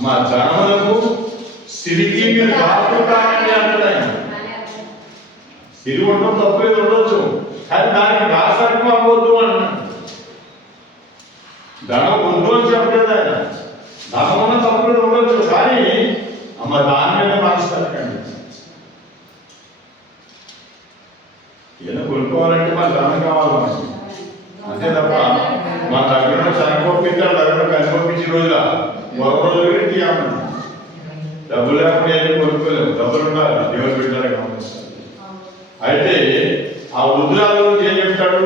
మా ధనములకు సిరికి మీరు దాసులు కాకండి అంటాడు ఆయన. సిరి ఉండడం తప్పలేదు, ఉండొచ్చు, కానీ దానికి దాసత్వం అవ్వద్దు అంటున్నాడు. ధనం వద్దు అని చెప్పలేదు ఆయన. ధనం ఉన్న తప్పలేదు, ఉండొచ్చు, కానీ అమ్మ దాని మీద మనసు పెట్టకండి. ఏదైనా కొనుక్కోవాలంటే మన ధనం కావాలి మనకి, అంతే తప్ప మన దగ్గర చనిపోపించాడు, దగ్గర కనిపించే రోజుల మరొక రోజు తీయాలి. డబ్బులు లేకుండా ఏం కొనుక్కోలేము, డబ్బులు ఉండాలి. దేవుడు పెట్టాలి గమనిస్తాడు. అయితే ఆ వృద్ధురాలు ఏం చెప్తాడు,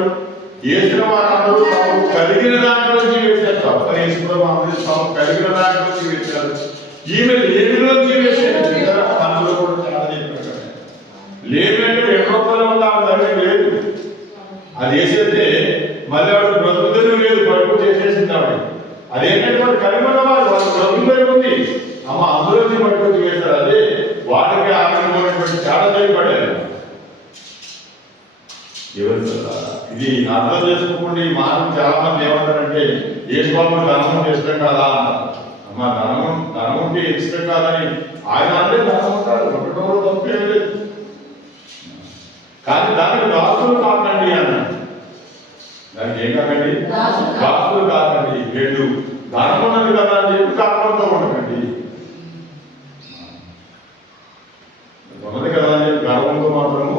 వేసిన వారందరూ తాము కలిగిన దాంట్లోంచి వేసేస్తారు. వేసుకున్న అందరూ తాము కలిగిన దాంట్లోంచి వేశారు. ఈమె లేమిలోంచి వేసేది. అందులో కూడా చాలా చెప్పాడు. లేమంటే 2 రూపాయలు ఉంది ఆమె దగ్గర లేదు. అది వేసేస్తే మళ్ళీ వాడు బ్రతుకుదరు లేదు, పడుకు చేసేసింది ఆవిడ. అదేంటంటే వాడు కలిగి ఉన్నవాడు, వాడు బ్రతుకుదరు ఉంది. అమ్మ అందులోంచి పట్టుకొచ్చి వేశారు. అదే వాటికి ఆనందమైనటువంటి చాలా చేయబడారు. ఇది అర్థం చేసుకోకుండా ఈ మాటలు చాలా మంది ఏమంటారంటే యేసుబాబు ధనం ఇష్టం కాదా అంటారు. అమ్మ ధనం ఉంటే ఇష్టం కాదని ఆయన అంటే ధనం ఉంటారు, ఒకటో తప్పేం లేదు. కానీ దానికి దాసులు కాకండి అన్నాడు. దానికి ఏం కాకండి, దాసులు కాకండి. 2 ధనం ఉన్నది కదా అని చెప్పి కాకంతో ఉండకండి. ఉన్నది కదా అని చెప్పి గర్వంతో మాత్రము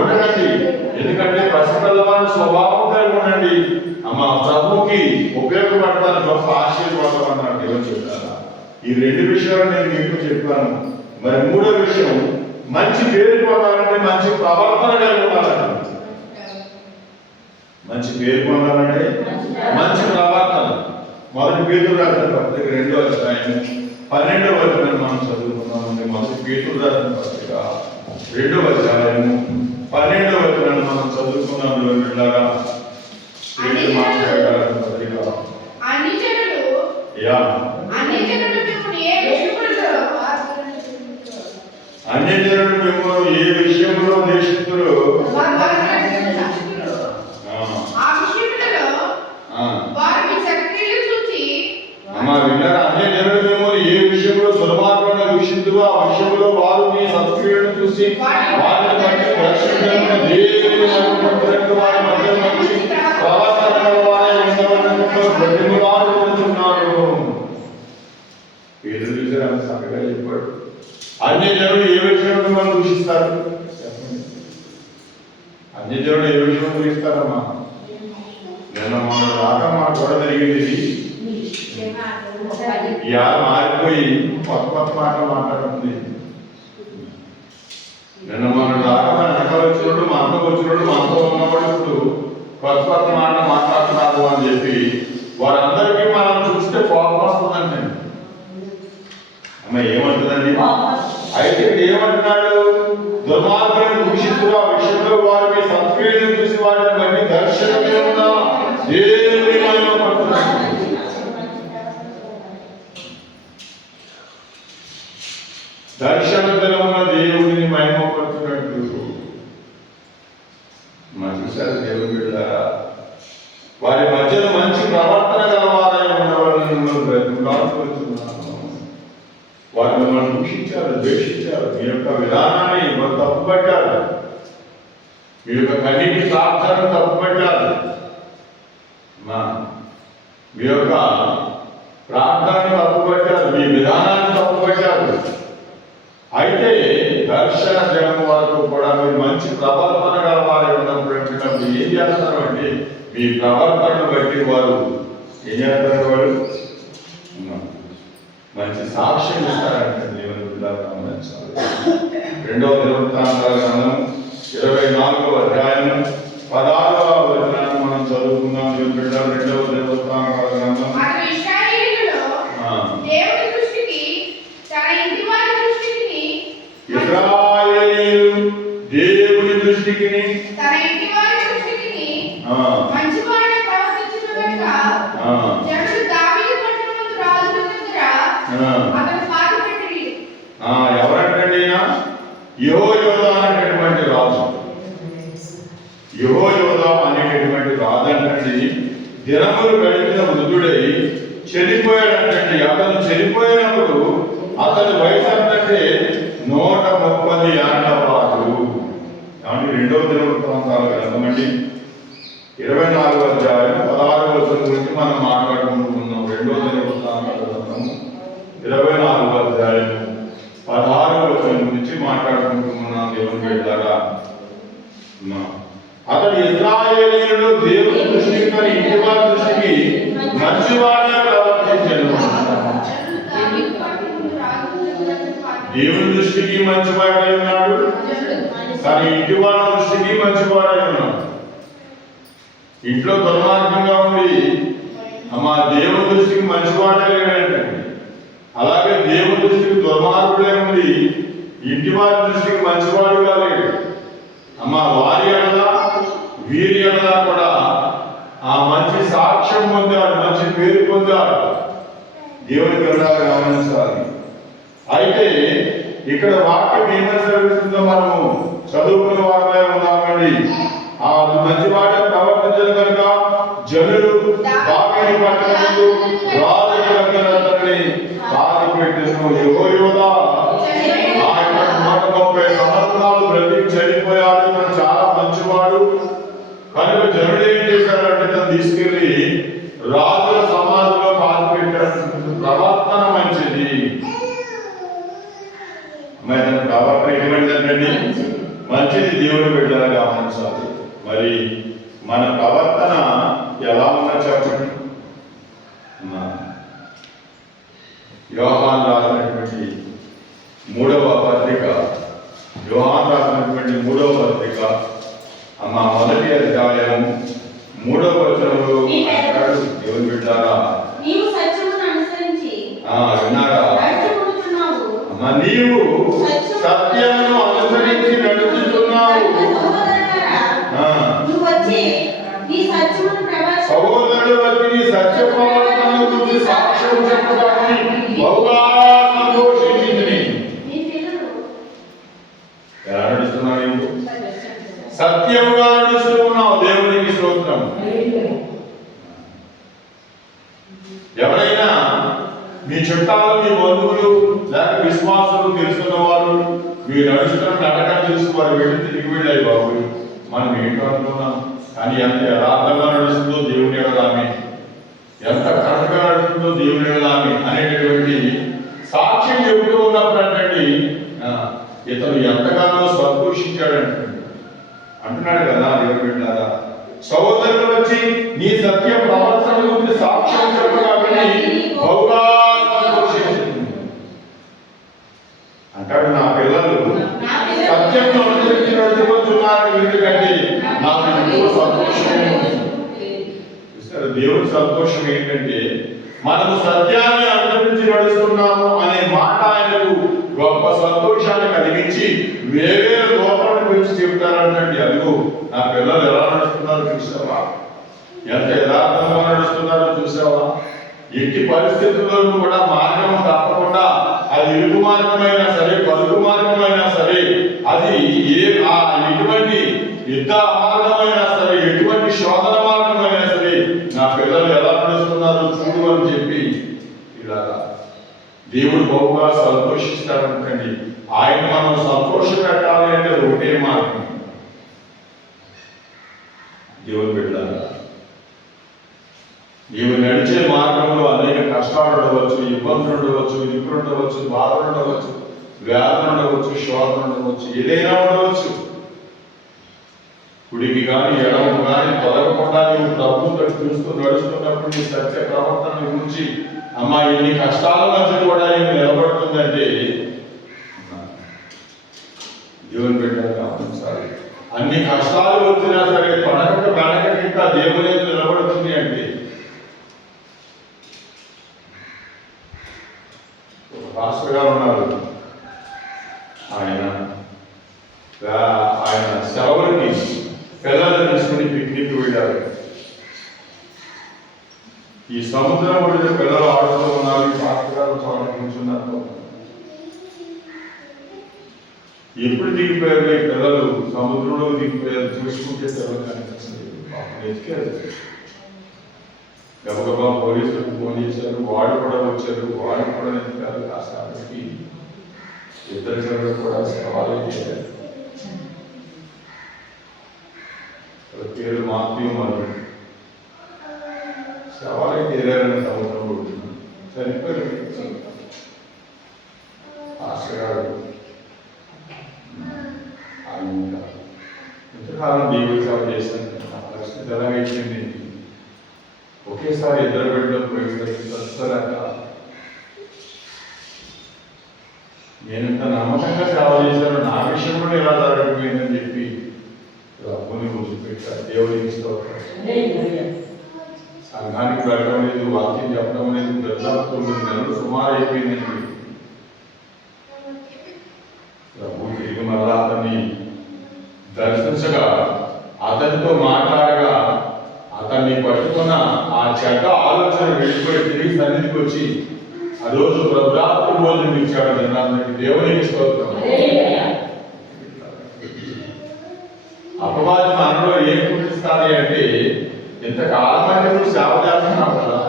ఉండకండి. ఎందుకంటే ప్రసన్నమైన స్వభావం కలిగి ఉండండి. అమ్మ ప్రభుకి ఉపయోగపడతాను, గొప్ప ఆశీర్వాదం అన్నాడు దేవుడు చెప్తారా. ఈ 2 విషయాలు నేను మీకు చెప్పాను. మరి 3వ విషయం, మంచి పేరు పొందాలంటే మంచి ప్రవర్తన కలిగి ఉండాలంటే. మంచి పేరు పొందాలంటే మంచి ప్రవర్తన. మొదటి పేతురు రాసిన పత్రిక 2వ అధ్యాయం 12వ వచనం మనం చదువుకున్నామంటే, మొదటి పేతురు రాసిన పత్రిక 2వ అధ్యాయం 12వ వచనం మనం చదువుకున్నాం. వెళ్ళారా అన్యజనులు మిమ్మల్ని ఏ విషయంలో దేశిస్తురు అమ్మా విన్నారా? అన్యజనులు మిమ్మల్ని ఏ విషయంలో దుర్మార్గంగా వీక్షిస్తురు, ఆ విషయంలో వారు మీ సత్క్రియలను చూసి వారిని బట్టి రక్షించడం దేవుని వారి మధ్య మంచి ప్రవర్తన వారి ప్రతిమలాడు పొందుతున్నారు. పేదలు చూసారు, అంత చక్కగా చెప్పాడు. అన్యజనులు ఏ విషయంలో మనం దూషిస్తారు చెప్పండి. అన్యజనులు ఏ విషయంలో దూషిస్తారమ్మా? నిన్న మన దాకా మాకు కూడా జరిగింది. ఇవాళ మారిపోయి కొత్త మాటలు మాట్లాడుతుంది. నిన్న మన దాకా మన వెనకాల వచ్చినప్పుడు, మా అంతా వచ్చినప్పుడు, మా అంతా ఉన్నప్పుడు ఇప్పుడు కొత్త మాటలు మాట్లాడుతున్నారు అని చెప్పి వారందరికీ మనం చూస్తే కోపం వస్తుందండి. అమ్మ ఏమంటుందండి? అయితే ఏమంటున్నాడు? దుర్మార్గులను దూషిస్తున్న విషయంలో దర్శన దినమున దేవుడిని మహిమపరచునట్లు చూశారు దేవుని బిడ్డలారా, వారి మధ్యలో మంచి ప్రవర్తన గలవారై ఉండవాలని బ్రతుకుతున్నాను. వారు మిమ్మల్ని దూషించారు, ద్వేషించారు, మీ యొక్క విధానాన్ని వారు తప్పుపట్టారు, మీ యొక్క కన్నీటి ప్రార్థనను తప్పుపట్టారు, మీ యొక్క ప్రార్థనను తప్పుపట్టారు, మీ విధానాన్ని తప్పుపట్టారు. అయితే దర్శన జనం వరకు కూడా మీరు మంచి ప్రవర్తన గలవారై ఉన్నప్పుడు మీరు ఏం చేస్తారు అంటే మీ ప్రవర్తనను బట్టి వారు ఏం చేస్తారు, వాడు మంచి సాక్ష్యం ఇస్తారంటే దేవుని బిడ్డలారా గమనించాలి. 2వ దినవృత్తాంతాల గ్రంథం 24వ అధ్యాయం 16వ వచనాన్ని మనం చదువుకుందాం. దేవుని బిడ్డలారా 2వ దినవృత్తాంతాల గ్రంథం ఇశ్రాయేలు దేవుని దృష్టికి తన ఇంటి వారి దృష్టికి మంచివాడై ప్రవర్తించుట కనుక జనులు దావీదు పట్టణమందు రాజుల దగ్గర అతని పాతిపెట్టిరి. ఎవరంటే యెహోయోదా అనేటటువంటి రాజు, యెహోయోదా అనేటటువంటి రాజు అంటే దినములు గడిపిన వృద్ధుడై చనిపోయాడంటే, అతను చనిపోయినప్పుడు అతని వయసు అంటే 130 ఏళ్ల వాడు. కానీ 2వ దినవృత్తాంతాల గ్రంథం అండి 24వ అధ్యాయం 16వ వచనం గురించి మనం మాట్లాడుకుంటున్నాం. 2వ దినవృత్తాంతాల గ్రంథం 24వ అధ్యాయం 16వ వచనం గురించి మాట్లాడుకుంటున్నాం. దేవుని బిడ్డలారా, అతడు ఇశ్రాయేలీయుడు దేవుని దృష్టికి తన ఇంటి వారి దృష్టికి మంచివాడే ప్రవర్తించాడు. దేవుని దృష్టికి మంచివాడై ఉన్నాడు, తన ఇంటి వాళ్ళ దృష్టికి మంచివాడై ఉన్నాడు. ఇంట్లో దుర్మార్గంగా ఉండి మా దేవుని దృష్టికి మంచివాడే లేడండి. అలాగే దేవుని దృష్టికి దుర్మార్గుడే ఉండి ఇంటి వారి దృష్టికి మంచివాడుగా లేడు. వారి ఎడలా వీరి ఎడలా కూడా ఆ మంచి సాక్ష్యం పొందాడు, మంచి పేరు పొందాడు. దేవుని గ్రంథాలు గమనించాలి. అయితే ఇక్కడ వాక్యం ఏమైనా జరుగుతుందో మనము చదువుకున్న వారిలో ఉన్నామండి. ఆ మంచి మాట ప్రవర్తించడం కనుక జనులు దావీదు పట్టణమందు రాజు దగ్గర అతన్ని పాతిపెట్టెను. యెహోయోదా ఆయన 130 సంవత్సరాలు బ్రతికి చనిపోయాడు. తను చాలా మంచివాడు కనుక జనులు ఏం చేశారంటే తను తీసుకెళ్లి రాజుల సమాధిలో పాతిపెట్టారు. ప్రవర్తన మంచిది. ప్రవర్తన ఏమైందంటే మంచిది. దేవుని బిడ్డలు గమనించాలి. మరి మన ప్రవర్తన ఎలా ఉన్నా చెప్పండి. యోహాను రాసినటువంటి 3వ పత్రిక, యోహాను రాసినటువంటి 3వ పత్రిక మొదటి అధ్యాయం 3వ వచనంలో అంటాడు, దేవుని బిడ్డలారా విన్నారా, నీవు సత్యమును అనుసరించి నడుచుతున్నావు. సహోదరుడు వచ్చి నీ సత్య ప్రవర్తనను గురించి సాక్ష్యం చెప్పడానికి బహుగా సంతోషించింది. ఎలా నడుస్తున్నావు? నీవు సత్యముగా నడుస్తూ ఉన్నావు. దేవునికి స్తోత్రం. ఎవరైనా మీ చుట్టాలు, మీ బంధువులు, లేక విశ్వాసులు, తెలుసుకున్న వారు మీరు నడుస్తున్న నటకం చూసి వారు వెళ్ళి తిరిగి వెళ్ళాయి, బాబు మనం ఏంటో అనుకున్నాం, కానీ ఎంత యథార్థంగా నడుస్తుందో దేవుని ఎడలామి, ఎంత కరెక్ట్గా నడుస్తుందో దేవుని ఎడలామి అనేటటువంటి సాక్ష్యం చెబుతూ ఉన్నప్పుడు అంటే ఇతను ఎంతగానో సంతోషించాడంటే అంటున్నాడు కదా. దేవుని బిడ్డలారా, సహోదరులు వచ్చి నీ సత్య ప్రవర్తన గురించి సాక్ష్యం చెప్పగానే బహుగా సంతోషించింది అంటాడు. నా పిల్లలు సత్యంలో అనుసరించి నడుచుకుంటున్నారు, ఎందుకంటే నాకు ఎంతో సంతోషమే. దేవుడి సంతోషం ఏంటంటే మనము సత్యాన్ని అనుసరించి నడుస్తున్నాము అనే మాట ఆయనకు గొప్ప సంతోషాన్ని కలిగించి వేరే లోపల గురించి చెబుతారంటే, అదిగో నా పిల్లలు ఎలా నడుస్తున్నారో చూసావా, ఎంత యథార్థంగా నడుస్తున్నారో చూసావా, ఎట్టి పరిస్థితుల్లోనూ కూడా మార్గం తప్పకుండా అది ఇరుకు మార్గమైనా సరే పరుగు మార్గమైనా సరే అది ఎటువంటి యుద్ధ మార్గమైనా సరే ఎటువంటి శోధన మార్గమైనా సరే నా పిల్లలు ఎలా నడుస్తున్నారో చూడు అని చెప్పి ఇలాగా దేవుడు బహుగా సంతోషిస్తాడంటండి. ఆయన మనం సంతోష పెట్టాలి అంటే ఒకటే మార్గం. దేవుడు పెట్టాలి. నీవు నడిచే మార్గంలో అనేక కష్టాలు ఉండవచ్చు, ఇబ్బందులు ఉండవచ్చు, ఇరుకులు ఉండవచ్చు, బాధలు ఉండవచ్చు, వ్యాధులు ఉండవచ్చు, శోధన ఉండవచ్చు, ఏదైనా ఉండవచ్చు. కుడికి కానీ ఎడము కానీ తొలగకుండా నీవు ప్రభుత్వం చూస్తూ నడుస్తున్నప్పుడు నీ సత్య ప్రవర్తన గురించి అమ్మ ఇన్ని కష్టాల మధ్య కూడా ఏమి నిలబడుతుందంటే దేవుని పెట్టాలి గమనించాలి. అన్ని కష్టాలు వచ్చినా సరే వెనక ఇంకా దేవుని నిలబడుతుంది అంటే పాస్టర్ గారు ఉన్నారు. ఆయన సెలవులకి పిల్లలు తీసుకుని పిక్నిక్ వెళ్ళారు. ఈ సముద్రం ఒడిలో పిల్లలు ఆడుతూ ఉన్నారు. పాస్టర్ గారు చాలా కూర్చున్నారు. ఎప్పుడు దిగిపోయారు ఈ పిల్లలు? సముద్రంలో దిగిపోయారు. చూసుకుంటే పిల్లలు కనిపిస్తుంది. ఎత్తికారు. గబగబా పోలీసులకు ఫోన్ చేశారు. వాడు కూడా వచ్చారు. వాడు కూడా ఎత్తికారు. కాసేపటికి ఇద్దరు పిల్లలు కూడా సవాలు చేశారు. పేరు మాత్యం మరియు సవాలు తీరారని సముద్రం కొడుతున్నాను. చనిపోయారు. ఆశగాడు ఇంతకాలం దేవుడి సేవ చేశాను. పరిస్థితి ఎలాగైపోయింది? ఒకేసారి ఇద్దరు బిడ్డలు పోయేసరికి సస్తాక నేను ఇంత నమ్మకంగా సేవ చేశాను, నా విషయంలో ఎలా జరగకపోయిందని చెప్పి అప్పుని కూర్చోపెట్టారు. దేవుడికి సంఘానికి వెళ్ళడం లేదు, వాక్యం చెప్పడం లేదు. దాదాపు 9 నెలలు సుమారు అయిపోయిందండి. ప్రభు తిరిగి మళ్ళా అతన్ని దర్శించగా, అతనితో మాట్లాడగా, అతన్ని పట్టుకున్న ఆ చెడ్డ ఆలోచన వెళ్ళిపోయి తిరిగి సన్నిధికి వచ్చి ఆ రోజు ప్రభురాత్రి భోజనం ఇచ్చాడు. జనానికి దేవునికి స్తోత్రం. అపవాది మనలో ఏం పుట్టిస్తాది అంటే, ఇంతకాలం అయితే నువ్వు సేవ చేస్తున్నావు కదా,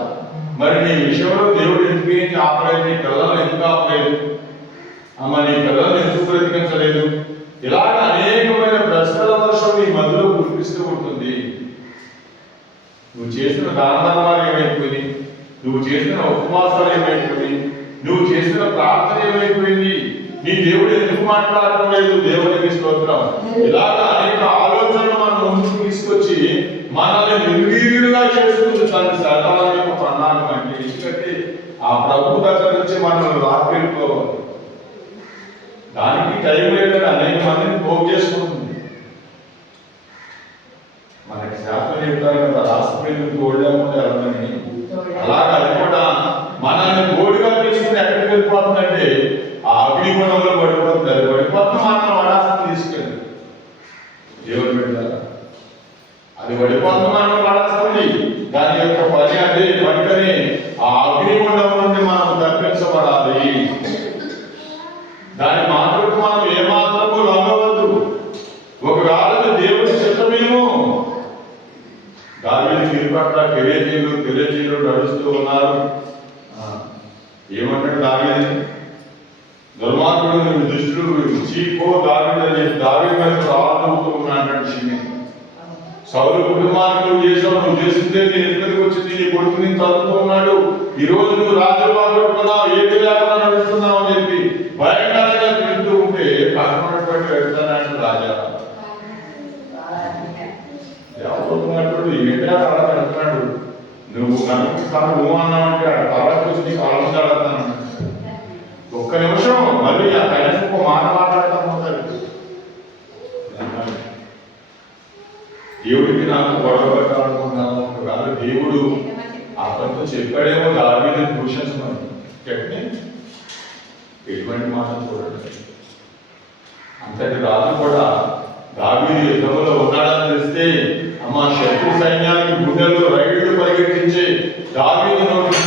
మరి నీ విషయంలో దేవుడు ఎందుకు ఆపలేదు? నీ పిల్లలను ఎందుకు ఆపలేదు? అమ్మ నీ పిల్లలను ఎందుకు బ్రతికించలేదు? ఇలాగ అనేకమైన ప్రశ్నల వర్షం నీ మధ్యలో కురిపిస్తూ ఉంటుంది. నువ్వు చేసిన దాన ధర్మాలు ఏమైపోయింది? నువ్వు చేసిన ఉపవాసాలు ఏమైపోయింది? నువ్వు చేసిన ప్రార్థన ఏమైపోయింది? నీ దేవుడు ఎందుకు మాట్లాడటం లేదు? దేవునికి స్తోత్రం. ఇలాగ అనేక ఆలోచనలు మనం ముందుకు తీసుకొచ్చి మనల్ని నిర్వీర్యులుగా చేసుకుంది తన శాతాల యొక్క ప్రణాళిక. అంటే ఎందుకంటే ఆ ప్రభు దగ్గర నుంచి మనల్ని లాక్కెళ్ళిపోవాలి. దానికి టైం లేదని అనేక మందిని పోగు చేసుకుంటుంది. మనకి శాస్త్రం చెప్తారు కదా, రాష్ట్రపతి గోల్డెమౌంట్ వెళ్ళదని. అలాగే అది కూడా మనల్ని గోడుగా తీసుకుని ఎక్కడికి వెళ్ళిపోతుందంటే ఆ అగ్నిగుణంలో పడిపోతుంది. అది పడిపోతుంది, మనం వడాసం తీసుకెళ్ళి దేవుడు పెట్టాలి. అది పడిపోతుంది, మనం వడాస్తుంది. దాని యొక్క పని అదే. వెంటనే ఆ అగ్నిగుండం నుండి మనం తప్పించబడాలి. దాని మాటలకు మనం ఏమాత్రము లొంగవద్దు. ఒకవేళ దేవుడి చిత్తమేమో. దావీదు తిరుపట్ల కెరేజీలు నడుస్తూ ఉన్నారు. ఏమంటాడు దావీదు? దుర్మార్గుడు నువ్వు దుష్టుడు చీకో దావీదు అని చెప్పి దావీదు మీద రాళ్ళవుతూ ఉన్నాడు. సౌలు కుటుంబానికి నువ్వు చేసావు, నువ్వు చేసిందే నీ ఎక్కడికి వచ్చింది, నీ కొడుకు నేను చదువుతూ ఉన్నాడు, ఈ రోజు నువ్వు రాజ్యంలో పెట్టుకున్నావు, ఏది లేకుండా నడుస్తున్నావు అని చెప్పి భయంకరంగా తింటూ ఉంటే పక్కనటువంటి వెళ్తానంటే రాజా ఎవరున్నప్పుడు ఏంటో అలా పెడుతున్నాడు. నువ్వు కనుక అన్నావంటే తల చూసి నీకు ఆలోచన అడుగుతాను. ఒక్క నిమిషం మళ్ళీ ఆ కనీసం ఒక మాట మాట్లాడతాం అవుతాడు. దేవుడికి నాకు గొడవ పెట్టాలనుకున్నాను. ఒకవేళ దేవుడు అతనితో చెప్పాడేమో దావీదుని దూషించమని. ఎటువంటి మాట చూడండి. అంతటి రాజు కూడా దావీదు యుద్ధంలో ఉన్నాడని తెలిస్తే అమ్మ శత్రు సైన్యానికి గుండెల్లో రైళ్లు పరిగెట్టించి దావీదు నోటి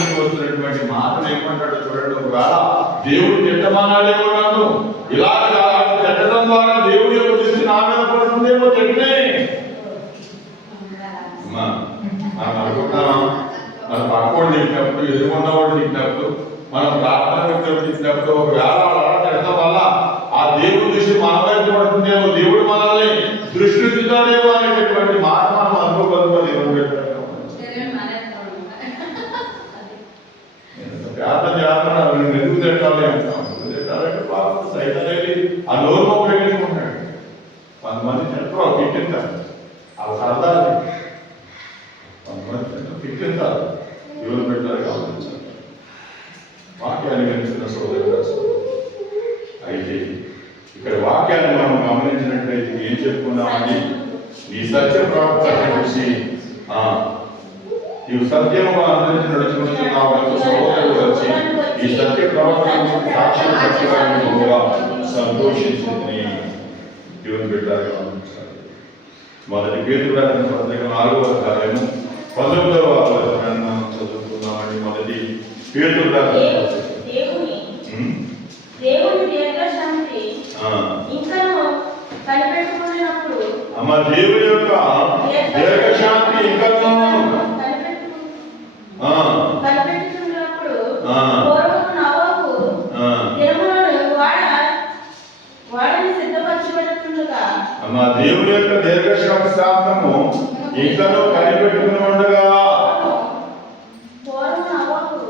ఒకవేళ దేవుడు తిట్టమన్నాడేమో నన్ను ఇలాగా తిట్టడం ద్వారా దేవుడి యొక్క దృష్టి నా మీద పడుతుందేమో తిట్టే మనం అనుకుంటున్నాం మన పక్కోడు తిట్టినప్పుడు ఎదుర్కొన్నవాడు తిట్టినప్పుడు మనం ప్రార్థన వ్యక్తులు తిట్టినప్పుడు ఒకవేళ తిట్టడం వల్ల ఆ దేవుడి దృష్టి మన వైపు పడుతుందేమో దేవుడు మనల్ని దృష్టి తిట్టాడేమో అనేటటువంటి మాట మనం అనుకోగలుగుతాం దేవుడు పెట్టాడు ప్రార్థన చేస్తున్నాడు ఎందుకు తిట్టాలి అంటాం తిట్టాలంటే పాపం సైతం ఆ నోరు ఉపయోగించుకుంటాడు కొంతమంది తింటారు తిట్టింటారు అవి సరదా కొంతమంది తింటారు తిట్టింటారు ఎవరు పెట్టారు గమనించాలి వాక్యాన్ని వినిచిన సోదరుడు అయితే ఇక్కడ వాక్యాన్ని మనం గమనించినట్లయితే ఏం చెప్పుకున్నామని ఈ సత్య ప్రవర్తన చూసి ఈ సత్యము అందరించి నడుచుకుంటున్నావు సహోదరుడు వచ్చి ఈ సత్య ప్రవర్తన సాక్షి సత్యగా సంతోషించింది దేవుని పెట్టారు గమనించాలి. మొదటి పేతురు రాసిన పత్రిక 4వ అధ్యాయము 19వ వచనాన్ని చదువుకున్నామని మొదటి పేతురు రాసిన దేవుని దీర్ఘశాంతి ఇంకను కనిపెట్టుకున్నప్పుడు అమ్మ దేవుని యొక్క దీర్ఘశాంతి ఇంకను కనిపెట్టుకున్నప్పుడు పూర్వపు నోవహు దినములను వాడని సిద్ధపరచబడుతుండగా అమ్మ దేవుని యొక్క దీర్ఘశాంతము ఇంకను కనిపెట్టుకుని ఉండగా పూర్వపు నోవహు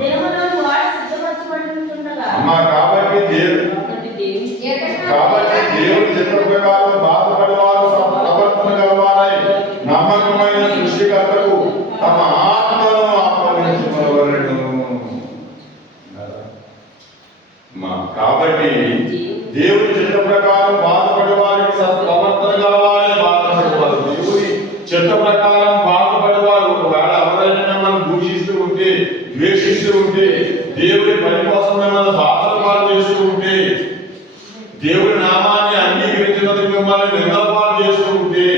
దినములను వాడ సిద్ధపరచబడుతుండగా అమ్మ కాబట్టి దేవుని చిత్త ప్రకారం బాధపడేవారు ప్రవర్తన గలవారై నమ్మకమైన సృష్టికర్తకు తమ ఆత్మను అప్పగించుకునేవారు. కాబట్టి దేవుని చిత్త ప్రకారం బాధపడే వారికి ప్రవర్తన గలవారై బాధపడేవారు. దేవుని చిత్త ప్రకారం బాధపడేవారు ఒకవేళ ఎవరైనా మిమ్మల్ని దూషిస్తూ ఉంటే ద్వేషిస్తూ ఉంటే దేవుని పని కోసం మిమ్మల్ని బాధలు పాలు చేస్తూ ఉంటే దేవుడి నామాన్ని అంగీకరించినందుకు మిమ్మల్ని నిందపాలు చేస్తూ ఉంటే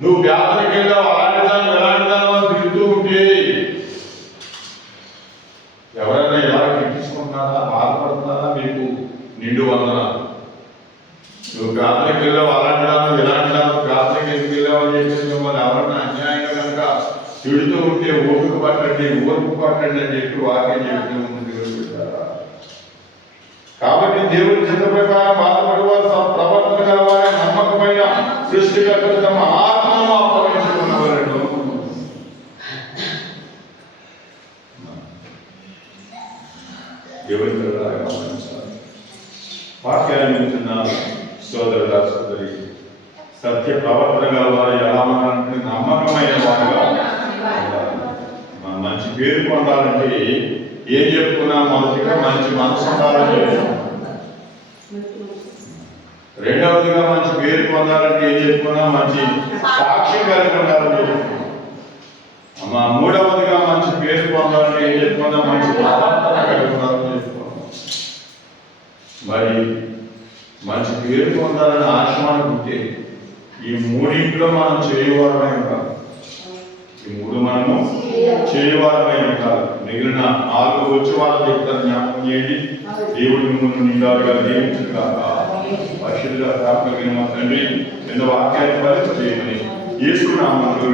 నువ్వు వ్యాధులకి వెళ్ళావు అలాంటి దాన్ని ఎలాంటి దాన్ని తిరుగుతూ ఉంటే ఎవరైనా ఎలా కిట్టించుకుంటున్నారా బాధపడుతున్నారా మీకు నిండు వందనాలు. నువ్వు ప్రార్థనకి వెళ్ళావు అలాంటి దాన్ని ఎలాంటి దాన్ని ప్రార్థనకి ఎందుకు వెళ్ళావు అని చెప్పేసి మిమ్మల్ని ఎవరైనా అన్యాయంగా కనుక తిడుతూ ఉంటే ఓపిక పట్టండి ఓర్పు పట్టండి అని చెప్పి వాక్యం చెప్తూ ఉంటుంది. కాబట్టి దేవుని చిత్త ప్రకారం బాధపడేవారు ప్రవర్తన గలవారే నమ్మకమైన సృష్టికర్తకు తమ ఆత్మను అప్పగించుకున్నవారు. దేవుని వాక్యాన్ని వింటున్న సోదరుడా సోదరి సత్య ప్రవర్తన గలవారు ఎలా ఉన్నారంటే నమ్మకమైన వారుగా మంచి పేరు పొందాలంటే ఏం చెప్పుకున్నా మొదటిగా మంచి మనసు ఉండాలని చెప్పుకున్నాం. రెండవదిగా మంచి పేరు పొందాలంటే ఏం చెప్పుకున్నా మంచి సాక్ష్యం కలిగి ఉండాలని చెప్పుకున్నాం. మూడవదిగా మంచి పేరు పొందాలంటే ఏం చెప్పుకున్నా మంచి ప్రవర్తన కలిగి ఉండాలని చెప్పుకున్నాం. మరి మంచి పేరు పొందాలని ఆశ మనకుంటే ఈ మూడింట్లో మనం చేయవారమై ఉంటాం. ఈ మూడు మనము చేయవారమై ఉంటాం. మిగిలిన 4 వచ్చి వాళ్ళు చెప్తారు జ్ఞాపకం చేయండి. దేవుడి మిమ్మల్ని నిండాలుగా దీవించుగా పరిశుద్ధుగా తండ్రి ఎన్నో వాక్యాన్ని ఫలింపజేయమని యేసు నామములో